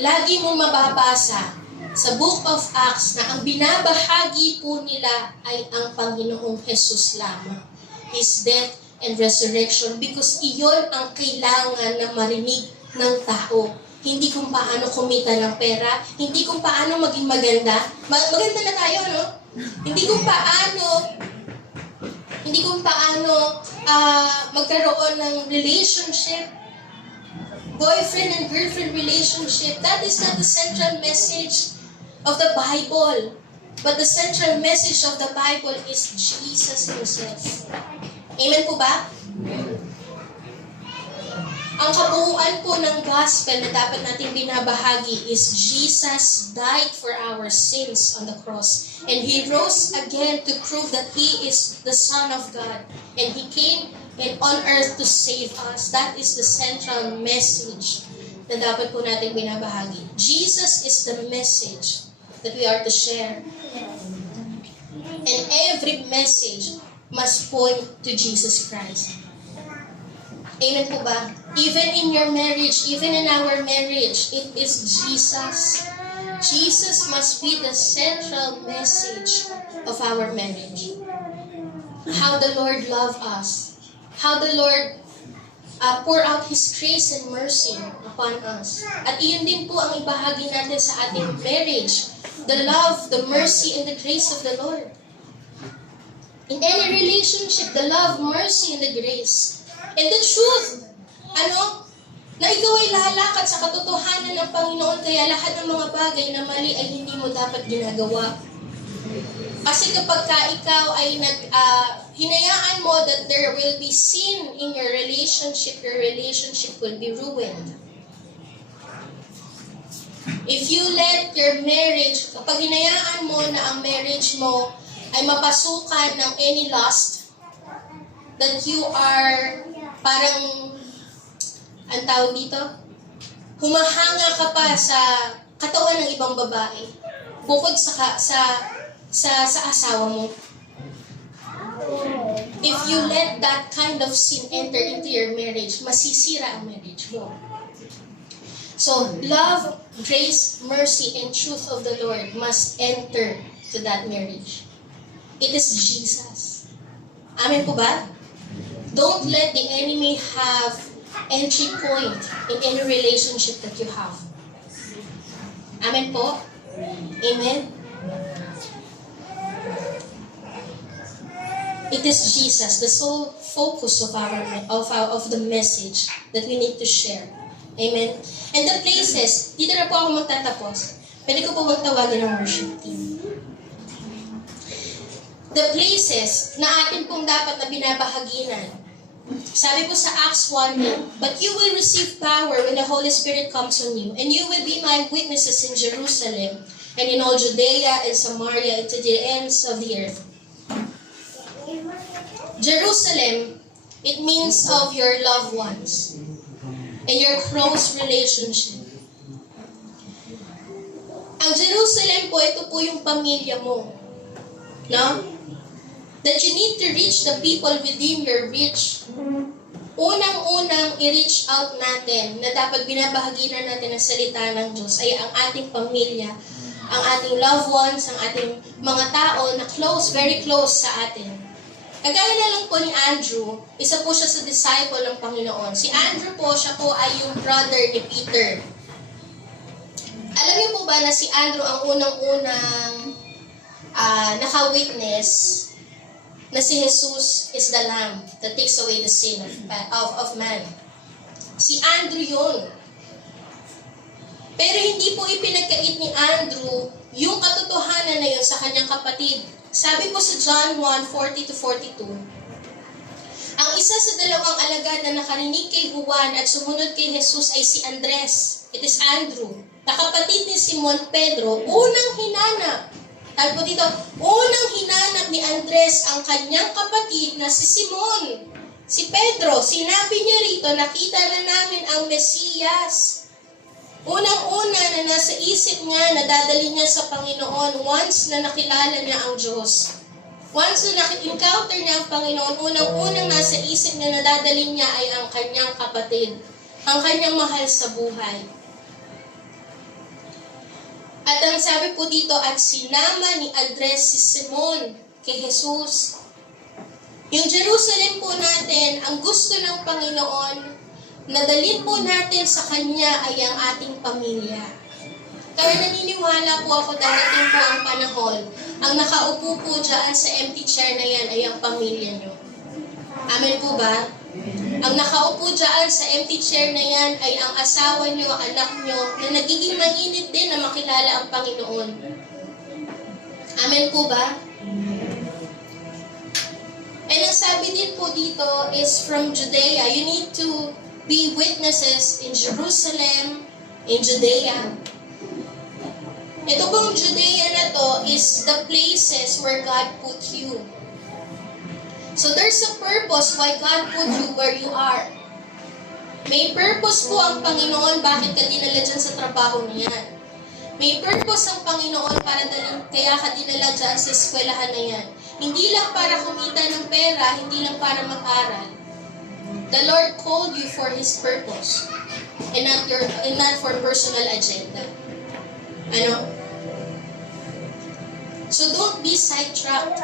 lagi mong mababasa sa book of Acts na ang binabahagi po nila ay ang Panginoong Hesus lamang. His death and resurrection, because iyon ang kailangan na marinig ng tao. Hindi kung paano kumita ng pera, hindi kung paano maging maganda. Maganda na tayo, no? Hindi kung paano magkaroon ng relationship, boyfriend and girlfriend relationship. That is not the central message of the Bible. But the central message of the Bible is Jesus Himself. Amen po ba? Ang kabuuan po ng gospel na dapat nating binabahagi is Jesus died for our sins on the cross. And He rose again to prove that He is the Son of God. And He came on earth to save us. That is the central message na dapat po nating binabahagi. Jesus is the message that we are to share. And every message must point to Jesus Christ. Amen po ba? Even in your marriage, even in our marriage, it is Jesus. Jesus must be the central message of our marriage. How the Lord loved us. How the Lord pour out His grace and mercy upon us. At iyon din po ang ibahagi natin sa ating marriage. The love, the mercy, and the grace of the Lord. In any relationship, the love, mercy, and the grace. And the truth, na ikaw ay lalakad sa katotohanan ng Panginoon, kaya lahat ng mga bagay na mali ay hindi mo dapat ginagawa. Kasi kapag ka ikaw ay hinayaan mo that there will be sin in your relationship will be ruined. If you let your marriage, kapag hinayaan mo na ang marriage mo ay mapasukan ng any lust, that you are parang, ang tawag dito, humahanga ka pa sa katawan ng ibang babae, bukod sa asawa mo. If you let that kind of sin enter into your marriage, masisira ang marriage mo. So, love, grace, mercy, and truth of the Lord must enter to that marriage. It is Jesus. Amen po ba? Don't let the enemy have entry point in any relationship that you have. Amen po? Amen? It is Jesus, the sole focus of the message that we need to share. Amen? And the places, dito na po ako magtatapos. Pwede ko po magtawagan ng worship team. The places na atin pong dapat na binabahaginan. Sabi po sa Acts 1:8, "But you will receive power when the Holy Spirit comes on you, and you will be my witnesses in Jerusalem, and in all Judea and Samaria, and to the ends of the earth." Jerusalem, it means of your loved ones and your close relationship. Ang Jerusalem po, ito po yung pamilya mo. No? That you need to reach the people within your reach. Unang-unang i-reach out natin na dapat binabahaginan natin ang salita ng Diyos ay ang ating pamilya, ang ating loved ones, ang ating mga tao na close, very close sa atin. Kagaya na lang po ni Andrew, isa po siya sa disciple ng Panginoon. Si Andrew po, siya po ay yung brother ni Peter. Alam niyo po ba na si Andrew ang unang-unang naka-witness na si Jesus is the Lamb that takes away the sin of man. Si Andrew yun. Pero hindi po ipinagkait ni Andrew yung katotohanan na yun sa kanyang kapatid. Sabi po sa John 1:40-42, ang isa sa dalawang alagad na nakarinig kay Juan at sumunod kay Jesus ay si Andres. It is Andrew, na kapatid ni Simon Pedro, unang hinanap. Sabi po dito, unang hinanap ni Andres ang kanyang kapatid na si Simon. Si Pedro, sinabi niya rito, nakita na namin ang Mesiyas. Unang-una na nasa isip niya, nadadali niya sa Panginoon once na nakilala niya ang Diyos. Once na encounter niya ang Panginoon, unang-unang nasa isip niya, nadadali niya ay ang kanyang kapatid, ang kanyang mahal sa buhay. At ang sabi po dito, at sinama ni Andres si Simon kay Jesus. Yung Jerusalem po natin, ang gusto ng Panginoon, nadalhin po natin sa Kanya ay ang ating pamilya. Kaya naniniwala po ako darating po ang panahon, ang nakaupo po dyan sa empty chair na yan ay ang pamilya nyo. Amen po ba? Ang nakaupo dyan sa empty chair na yan ay ang asawa nyo, anak nyo, na nagiging mainit din na makilala ang Panginoon. Amen po ba? And ang sabi din po dito is from Judea, you need to be witnesses in Jerusalem, in Judea. Ito pong Judea na to is the places where God put you. So there's a purpose why God put you where you are. May purpose po ang Panginoon bakit ka dinala dyan sa trabaho niyan. May purpose ang Panginoon para kaya ka dinala dyan sa eskwelahan na yan. Hindi lang para kumita ng pera, hindi lang para mag-aral. The Lord called you for His purpose and not for personal agenda. Ano? So don't be sidetracked.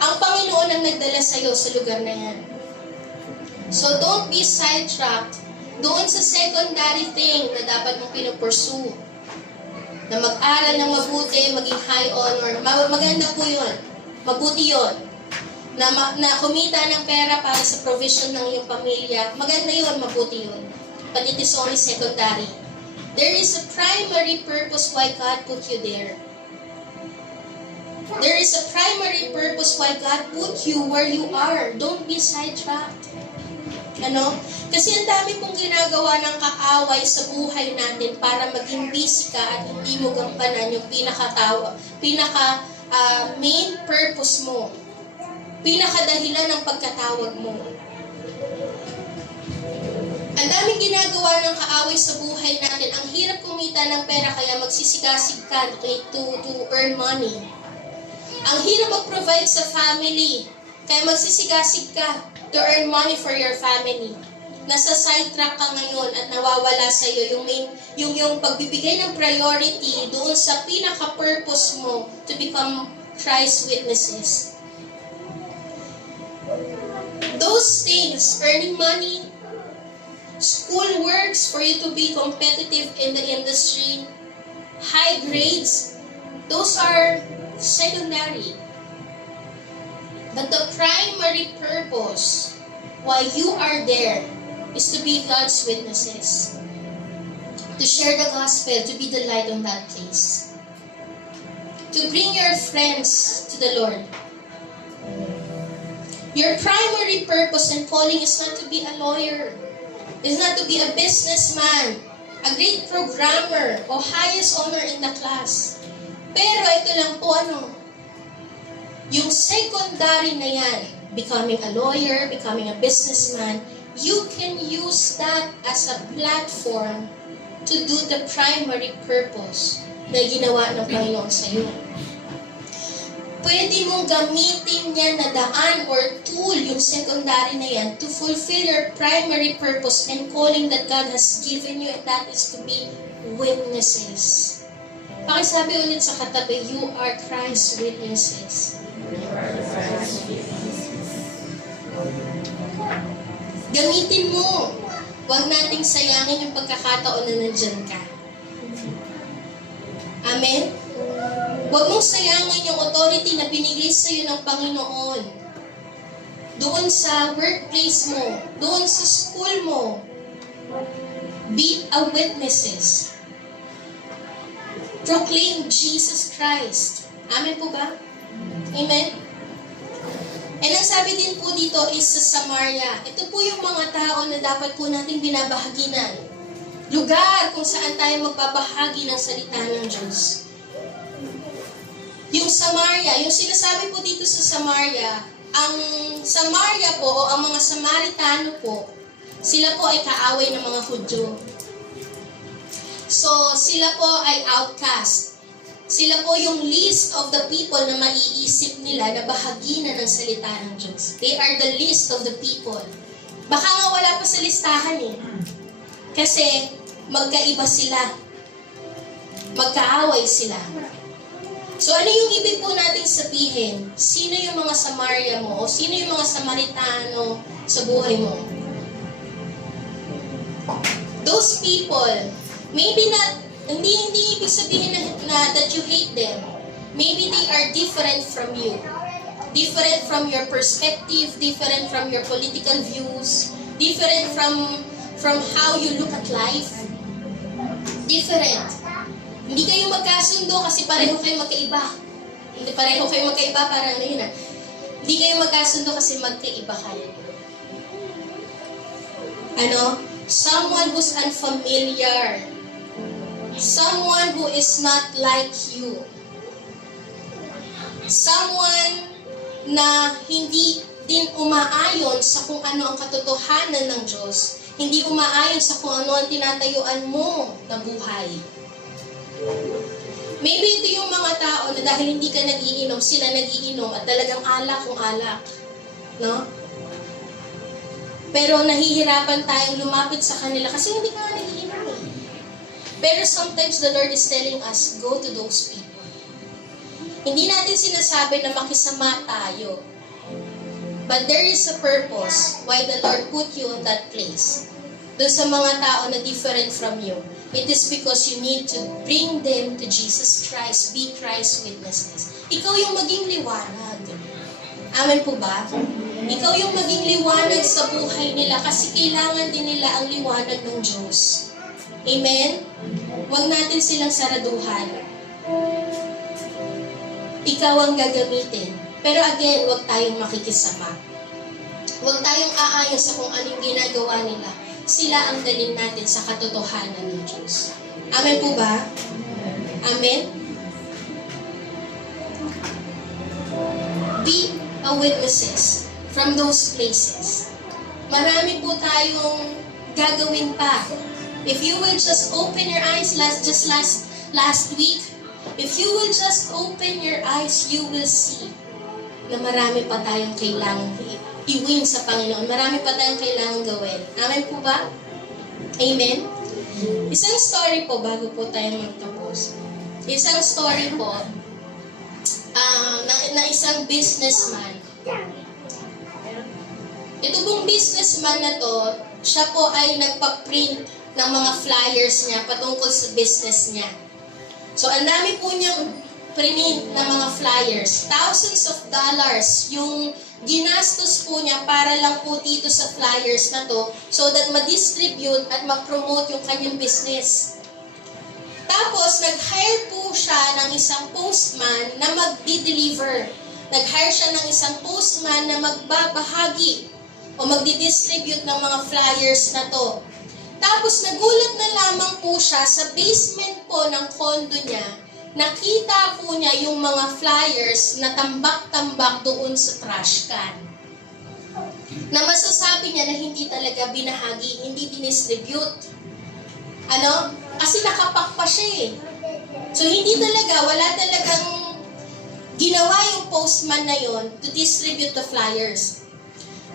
Ang Panginoon ang nagdala sa'yo sa lugar na yan. So don't be sidetracked doon sa secondary thing na dapat mong pinupursue. Na mag-aral ng mabuti, maging high honor. Maganda po yun. Mabuti yun. Na kumita ng pera para sa provision ng iyong pamilya. Maganda yun, mabuti yun. But it is only secondary. There is a primary purpose why God put you there. There is a primary purpose why God put you where you are. Don't be sidetracked. Ano? Kasi ang dami pong ginagawa ng kaaway sa buhay natin para maging busy ka at hindi mo gampanan yung main purpose mo. Pinakadahilan ng pagkatawag mo. Ang daming ginagawa ng kaaway sa buhay natin. Ang hirap kumita ng pera kaya magsisigasig ka to earn money. Ang hirap mag-provide sa family kaya magsisigasig ka to earn money for your family. Nasa sidetrack ka ngayon at nawawala sa iyo yung pagbibigay ng priority doon sa pinaka-purpose mo to become Christ witnesses. Those things, earning money, school works for you to be competitive in the industry, high grades, those are secondary. But the primary purpose why you are there is to be God's witnesses. To share the gospel, to be the light on that place. To bring your friends to the Lord. Your primary purpose and calling is not to be a lawyer. Is not to be a businessman, a great programmer, o highest honor in the class. Pero ito lang po yung secondary na yan, becoming a lawyer, becoming a businessman, you can use that as a platform to do the primary purpose na ginawa ng Panginoon sa iyo. Pwede mong gamitin yan na daan or tool, yung secondary na yan, to fulfill your primary purpose and calling that God has given you, and that is to be witnesses. Pakisabi ulit sa katabi, you are Christ's witnesses. Gamitin mo. Huwag nating sayangin yung pagkakataon na nandyan ka. Amen? Huwag mong sayangin yung authority na binigay sa iyo ng Panginoon. Doon sa workplace mo, doon sa school mo. Be a witnesses. Proclaim Jesus Christ. Amen po ba? Amen? And ang sabi din po dito is sa Samaria. Ito po yung mga tao na dapat po nating binabahaginan. Lugar kung saan tayo magbabahagi ng salita ng Diyos. Yung Samaria, yung sinasabi po dito sa Samaria, ang Samaria po o ang mga Samaritano po, sila po ay kaaway ng mga Hudyo. So, sila po ay outcast. Sila po yung least of the people na maiisip nila na bahaginan ng salita ng Diyos. They are the least of the people. Baka nga wala pa sa listahan eh. Kasi magkaiba sila. Magkaaway sila. So ano yung ibig po nating sabihin? Sino yung mga Samaria mo? O sino yung mga Samaritano sa buhay mo? Those people, maybe not, hindi ibig sabihin na that you hate them. Maybe they are different from you. Different from your perspective, different from your political views, different from how you look at life. Different. Hindi kayo magkasundo kasi pareho kayo magkaiba. Hindi pareho kayo magkaiba, parang ano yun ah. Hindi kayo magkasundo kasi magkaiba kayo. Ano? Someone who's unfamiliar. Someone who is not like you. Someone na hindi din umaayon sa kung ano ang katotohanan ng Diyos. Hindi umaayon sa kung ano ang tinatayuan mo na buhay. Maybe ito yung mga tao na dahil hindi ka nagiinom, sila nagiinom at talagang alak kung alak. No? Pero nahihirapan tayong lumapit sa kanila kasi hindi ka nagiinom eh. Pero sometimes the Lord is telling us, go to those people. Hindi natin sinasabi na makisama tayo. But there is a purpose why the Lord put you in that place. Doon sa mga tao na different from you. It is because you need to bring them to Jesus Christ. Be Christ's witnesses. Ikaw yung maging liwanag. Amen po ba? Ikaw yung maging liwanag sa buhay nila kasi kailangan din nila ang liwanag ng Diyos. Amen? Huwag natin silang saraduhan. ikaw ang gagamitin. Pero again, huwag tayong makikisama. Huwag tayong aayon sa kung anong ginagawa nila. Sila ang dalhin natin sa katotohanan ng Diyos. Amen po ba? Amen? Be a witnesses from those places. Marami po tayong gagawin pa. If you will just open your eyes, last week, if you will just open your eyes, you will see na marami pa tayong kailangan iwin sa Panginoon. Marami pa tayong kailangan gawin. Amen po ba? Amen? Isang story po bago po tayo magtapos. Isang story po na isang businessman. Ito pong businessman na to, siya po ay nagpa-print ng mga flyers niya patungkol sa business niya. So, ang dami po niyang print ng mga flyers. Thousands of dollars yung ginastos po niya para lang po dito sa flyers na to so that ma-distribute at ma-promote yung kanyang business. Tapos, nag-hire po siya ng isang postman na mag-deliver. Nag-hire siya ng isang postman na magbabahagi o magdi-distribute ng mga flyers na to. Tapos, nagulat na lamang po siya sa basement po ng condo niya. Nakita po niya yung mga flyers na tambak-tambak doon sa trash can. Na masasabi niya na hindi talaga binahagi, hindi dinistribute. Ano? Kasi nakapak pa siya eh. So hindi talaga, wala talagang ginawa yung postman na yon to distribute the flyers.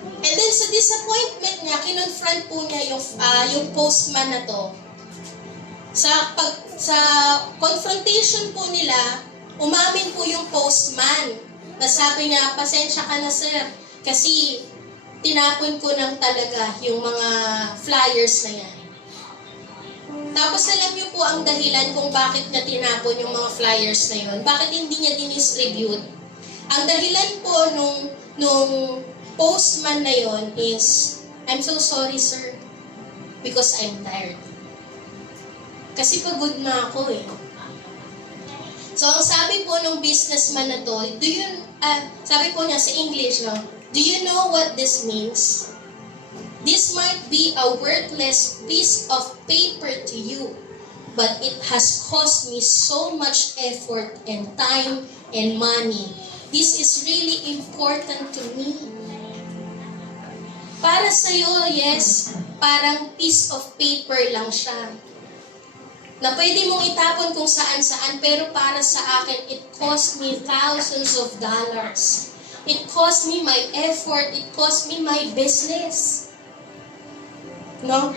And then sa disappointment niya, kinonfront po niya yung postman na to. Sa confrontation po nila, umamin po yung postman. Nasabi niya, pasensya ka na sir, kasi tinapon ko lang talaga yung mga flyers na yan. Tapos alam niyo po ang dahilan kung bakit niya tinapon yung mga flyers na yun. Bakit hindi niya dinistribute? Ang dahilan po nung postman na yun is, I'm so sorry sir, because I'm tired. Kasi pagod na ako eh. So, ang sabi po ng businessman na to, sabi po niya sa English, no? Do you know what this means? This might be a worthless piece of paper to you, but it has cost me so much effort and time and money. This is really important to me. Para sa'yo, yes, parang piece of paper lang siya. Na pwede mong itapon kung saan-saan, pero para sa akin, it cost me thousands of dollars. It cost me my effort. It cost me my business. No?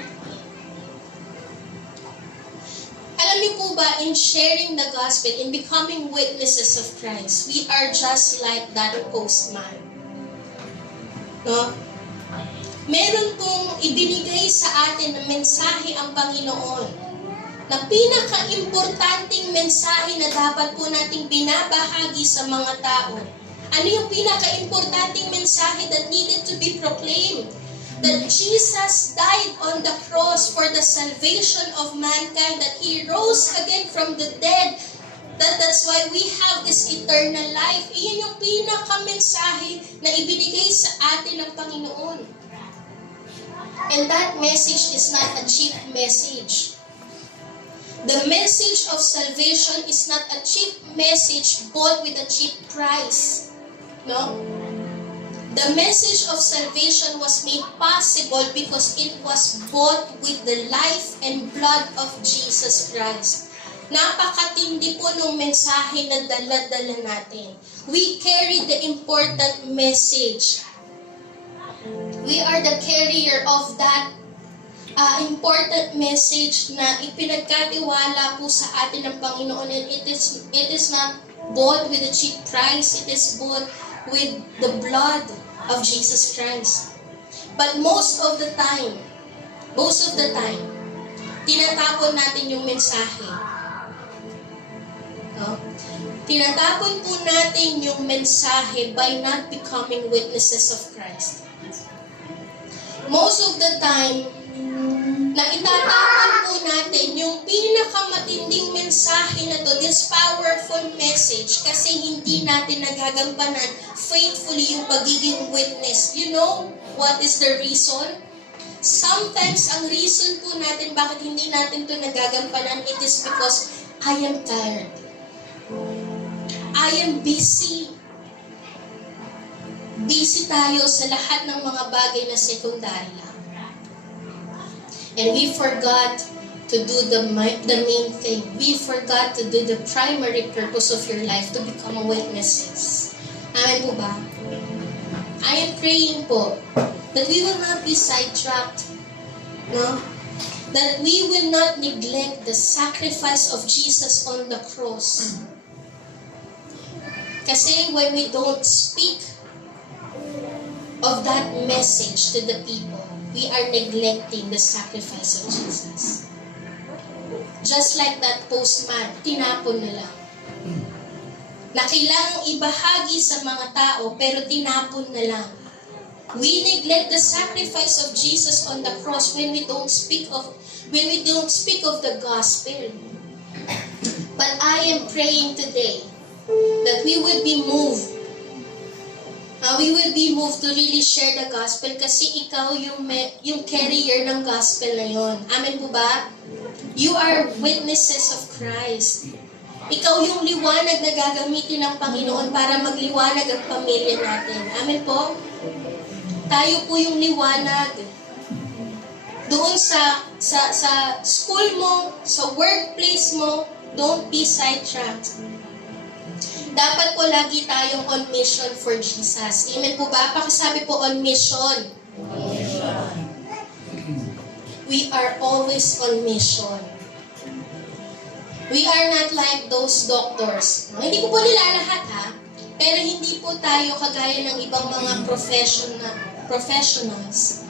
Alam niyo po ba, in sharing the gospel, in becoming witnesses of Christ, we are just like that postman. No? Meron pong ibinigay sa atin na mensahe ang Panginoon na pinaka-importanting mensahe na dapat po nating binabahagi sa mga tao. Ano yung pinaka-importanting mensahe that needed to be proclaimed? That Jesus died on the cross for the salvation of mankind, that He rose again from the dead, that's why we have this eternal life. Iyon yung pinaka-mensahe na ibinigay sa atin ng Panginoon. And that message is not a cheap message. The message of salvation is not a cheap message bought with a cheap price. No? The message of salvation was made possible because it was bought with the life and blood of Jesus Christ. Napakatindi po ng mensahe na dala-dala natin. We carry the important message. We are the carrier of that important message na ipinagkatiwala po sa atin ng Panginoon, and it is not bought with a cheap price. It is bought with the blood of Jesus Christ. But most of the time, tinatapon natin yung mensahe. No? Tinatapon po natin yung mensahe by not becoming witnesses of Christ. Most of the time, na itatapon po natin yung pinakamatinding mensahe mensahe na to, this powerful message, kasi hindi natin nagagampanan faithfully yung pagiging witness. You know what is the reason? Sometimes, ang reason po natin bakit hindi natin to nagagampanan, it is because I am tired. I am busy. Busy tayo sa lahat ng mga bagay na secondary lang. And we forgot to do the main thing. We forgot to do the primary purpose of your life, to become witnesses. Amen po ba? I am praying po that we will not be sidetracked. No? That we will not neglect the sacrifice of Jesus on the cross. Kasi when we don't speak of that message to the people, we are neglecting the sacrifice of Jesus. Just like that postman, tinapon na lang. Na kailangang ibahagi sa mga tao, pero tinapon na lang. We neglect the sacrifice of Jesus on the cross when we don't speak of the gospel. But I am praying today that we will be moved. We will be moved to really share the gospel kasi ikaw yung carrier ng gospel na yon. Amen po ba? You are witnesses of Christ. Ikaw yung liwanag na gagamitin ng Panginoon para magliwanag ang pamilya natin. Amen po? Tayo po yung liwanag. Doon sa school mo, sa workplace mo, don't be sidetracked. Dapat po lagi tayong on mission for Jesus. Amen po ba? Pakisabi po, on mission. We are always on mission. We are not like those doctors. Hindi ko po nilalahat ha, pero hindi po tayo kagaya ng ibang mga professionals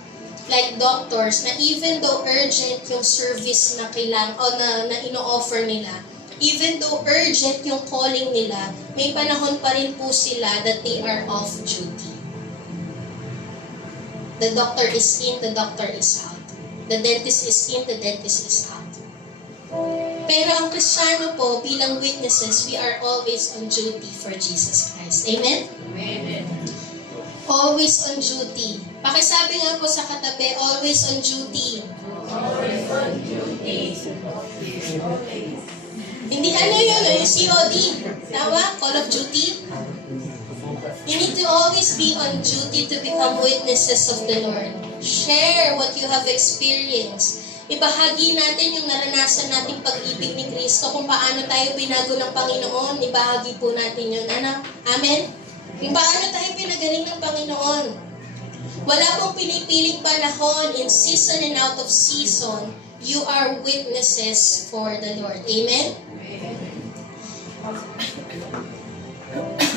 like doctors na even though urgent yung service na kailangan o na ino-offer nila, even though urgent yung calling nila, may panahon pa rin po sila that they are off duty. The doctor is in, the doctor is out. The dentist is in, the dentist is out. Pero ang Kristiyano po, bilang witnesses, we are always on duty for Jesus Christ. Amen? Amen. Always on duty. Pakisabi nga po sa katabi, always on duty. Always on duty. Hindi yun, yung COD. Tama? Call of Duty. You need to always be on duty to become witnesses of the Lord. Share what you have experienced. Ibahagi natin yung naranasan nating pag-ibig ni Kristo, kung paano tayo binago ng Panginoon, ibahagi po natin yun. Ano? Amen? Kung paano tayo pinagaling ng Panginoon. Wala pong pinipiling panahon, in season and out of season, you are witnesses for the Lord. Amen?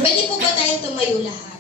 Pwede po ba tayong tumayo lahat?